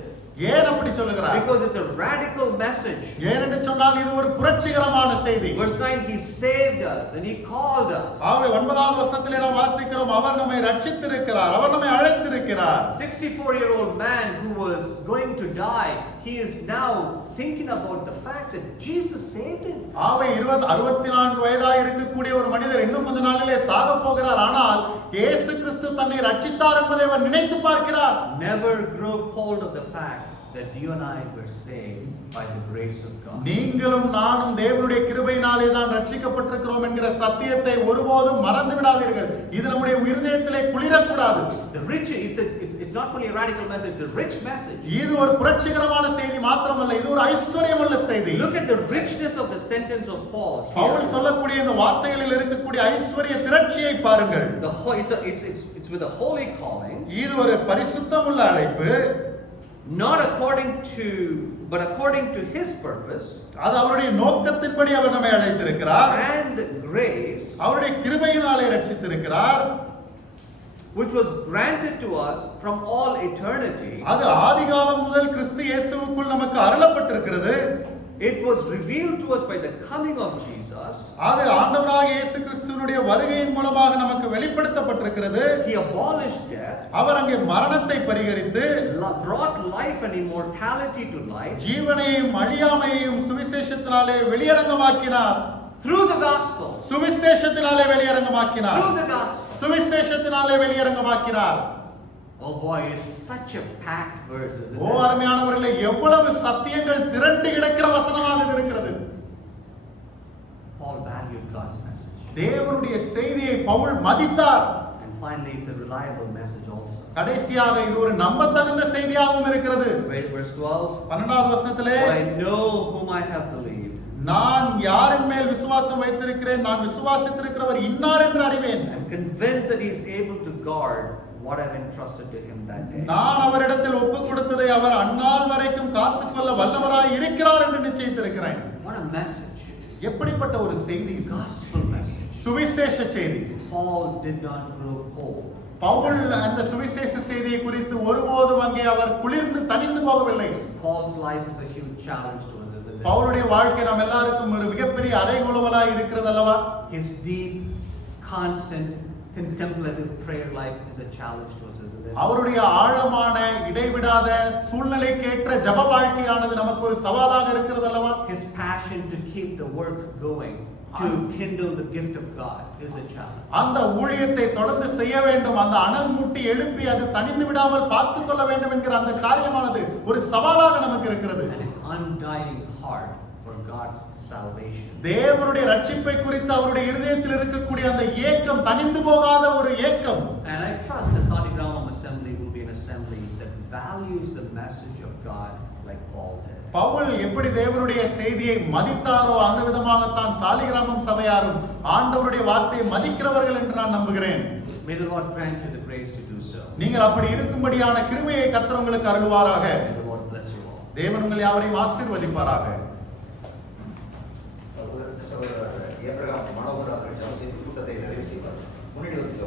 ஏன் அப்படி சொல்லுகிறார்? Because it's a radical message. ஏனென்று சொன்னால் இது ஒரு புரட்சிகரமான செய்தி. Verse 9, he saved us and he called us. ஆவே 9வது வசனத்திலே நாம் வாசிக்கிறோம், அவர் நம்மை ரட்சித்திருக்கிறார், அவர் நம்மை அழைத்திருக்கிறார். 64-year-old man who was going to die, he is now thinking about the fact that Jesus saved him. ஆவே 64 வயதாய் இருக்கக்கூடிய ஒரு மனிதர் இன்னும் கொஞ்ச நாளிலே சாக போகிறார், ஆனால் இயேசு கிறிஸ்து தன்னை ரட்சித்தார் என்பதை அவர் நினைத்து பார்க்கிறார். Never grow cold of the fact that you and I were saved by the grace of God. நீங்களும் நானும் தேவனுடைய கிருபையினாலே தான் ரட்சிக்கப்பட்டிருக்கிறோம் என்கிற சத்தியத்தை ஒருபோதும் மறந்து விடாதீர்கள். இது நம்முடைய இருதயத்திலே குளிரக்கூடாது. It's not only a radical message, it's a rich message. இது ஒரு புரட்சிகரமான செய்தி மாத்திரமல்ல, இது ஒரு ஐஸ்வரியமுள்ள செய்தி. Look at the richness of the sentence of Paul. Pavul சொல்லக்கூடிய இந்த வார்த்தைகளில் இருக்கக்கூடிய ஐஸ்வரிய திரட்சியை பாருங்கள். It's with a holy calling. இது ஒரு பரிசுத்தமுள்ள அழைப்பு. Not according to, but according to his purpose. அது அவருடைய நோக்கத்தின்படி அவர் நம்மை அழைத்திருக்கிறார். And grace. அவருடைய கிருபையினாலே ரட்சித்திருக்கிறார். Which was granted to us from all eternity. அது ஆதிகாலம் முதல் கிறிஸ்து இயேசுவுக்குள் நமக்கு அருளப்பட்டிருக்கிறது. It was revealed to us by the coming of Jesus. அது ஆண்டவராகிய இயேசு கிறிஸ்துவினுடைய வருகையின் மூலமாக நமக்கு வெளிப்படுத்தப்பட்டிருக்கிறது. He abolished death. அவர் அங்கே மரணத்தை பரிகரித்து brought life and immortality to light. ஜீவனையும் அழியாமையையும் சுவிசேஷத்தினாலே வெளியரங்கமாக்கினார். Through the gospel. சுவிசேஷத்தினாலே வெளியரங்கமாக்கினார். Through the gospel. சுவிசேஷத்தினாலே வெளியரங்கமாக்கினார். Oh boy, it's such a packed verse, isn't it? ஓ அருமையானவர்களே, எவ்வளவு சத்தியங்கள் திரண்டு கிடக்கிற வசனமாக இது இருக்கிறது. Paul valued God's message. தேவனுடைய செய்தியை Pavul மதித்தார். And finally, it's a reliable message also. கடைசியாக இது ஒரு நம்பத்தகுந்த செய்தியாகவும் இருக்கிறது. Verse 12. 12வது வசனத்திலே, I know whom I have believed. நான் யாரின் மேல் விசுவாசம் வைத்திருக்கிறேன், நான் விசுவாசித்திருக்கிறவர் இன்னார் என்று அறிவேன். I am convinced that he is able to guard what I have entrusted to him that day. நான் அவரிடத்தில் ஒப்புக் கொடுத்ததை அவர் அந்நாள் வரைக்கும் காத்துக்கொள்ள வல்லவராய் இருக்கிறார் என்று நிச்சயித்திருக்கிறேன். What a message. எப்படிப்பட்ட ஒரு செய்தி! Gospel message. சுவிசேஷ செய்தி. Paul did not grow cold. Pavul அந்த சுவிசேஷ செய்தியை குறித்து ஒருபோதும் அங்கே அவர் குளிர்ந்து தணிந்து போகவில்லை. Paul's life is a huge challenge to us, isn't it? பவுலுடைய வாழ்க்கை நாம் எல்லாருக்கும் ஒரு மிகப்பெரிய அறைகூவலாய் இருக்கிறது அல்லவா? His deep, constant, contemplative prayer life is a challenge to us, isn't it? அவருடைய ஆழமான இடைவிடாத சூழ்நிலைக்கேற்ற ஜெப வாழ்க்கையானது நமக்கு ஒரு சவாலாக இருக்கிறது அல்லவா? His passion to keep the work going, to kindle the gift of God is a challenge. அந்த ஊழியத்தை தொடர்ந்து செய்ய வேண்டும், அந்த அனல் மூட்டி எழுப்பி அது தணிந்து விடாமல் பார்த்துக் கொள்ள வேண்டும் என்கிற அந்த காரியமானது ஒரு சவாலாக நமக்கு இருக்கிறது. And his undying heart for God's salvation. தேவனுடைய ரட்சிப்பை குறித்து அவருடைய இருதயத்தில் இருக்கக்கூடிய அந்த ஏக்கம், தணிந்து போகாத ஒரு ஏக்கம். And I trust the Saligramam assembly will be an assembly that values the message of God like Paul did. Pavul எப்படி தேவனுடைய செய்தியை மதித்தாரோ அந்த விதமாகத்தான் சாலிகிராமம் சபையாரும் ஆண்டவருடைய வார்த்தையை மதிக்கிறவர்கள் என்று நான் நம்புகிறேன். May the Lord grant you the grace to do so. நீங்கள் அப்படி இருக்கும்படியான கிருபையை கர்த்தர் உங்களுக்கு அருள்வாராக. May the Lord bless you all. தேவன் உங்கள் யாவரையும் ஆசீர்வதிப்பாராக. சகோதரர் ஏப்ரகாம் மனோகர் அவர்கள் ஜெபம் செய்து கூட்டத்தை நிறைவு செய்வார். முன்னாடி வந்து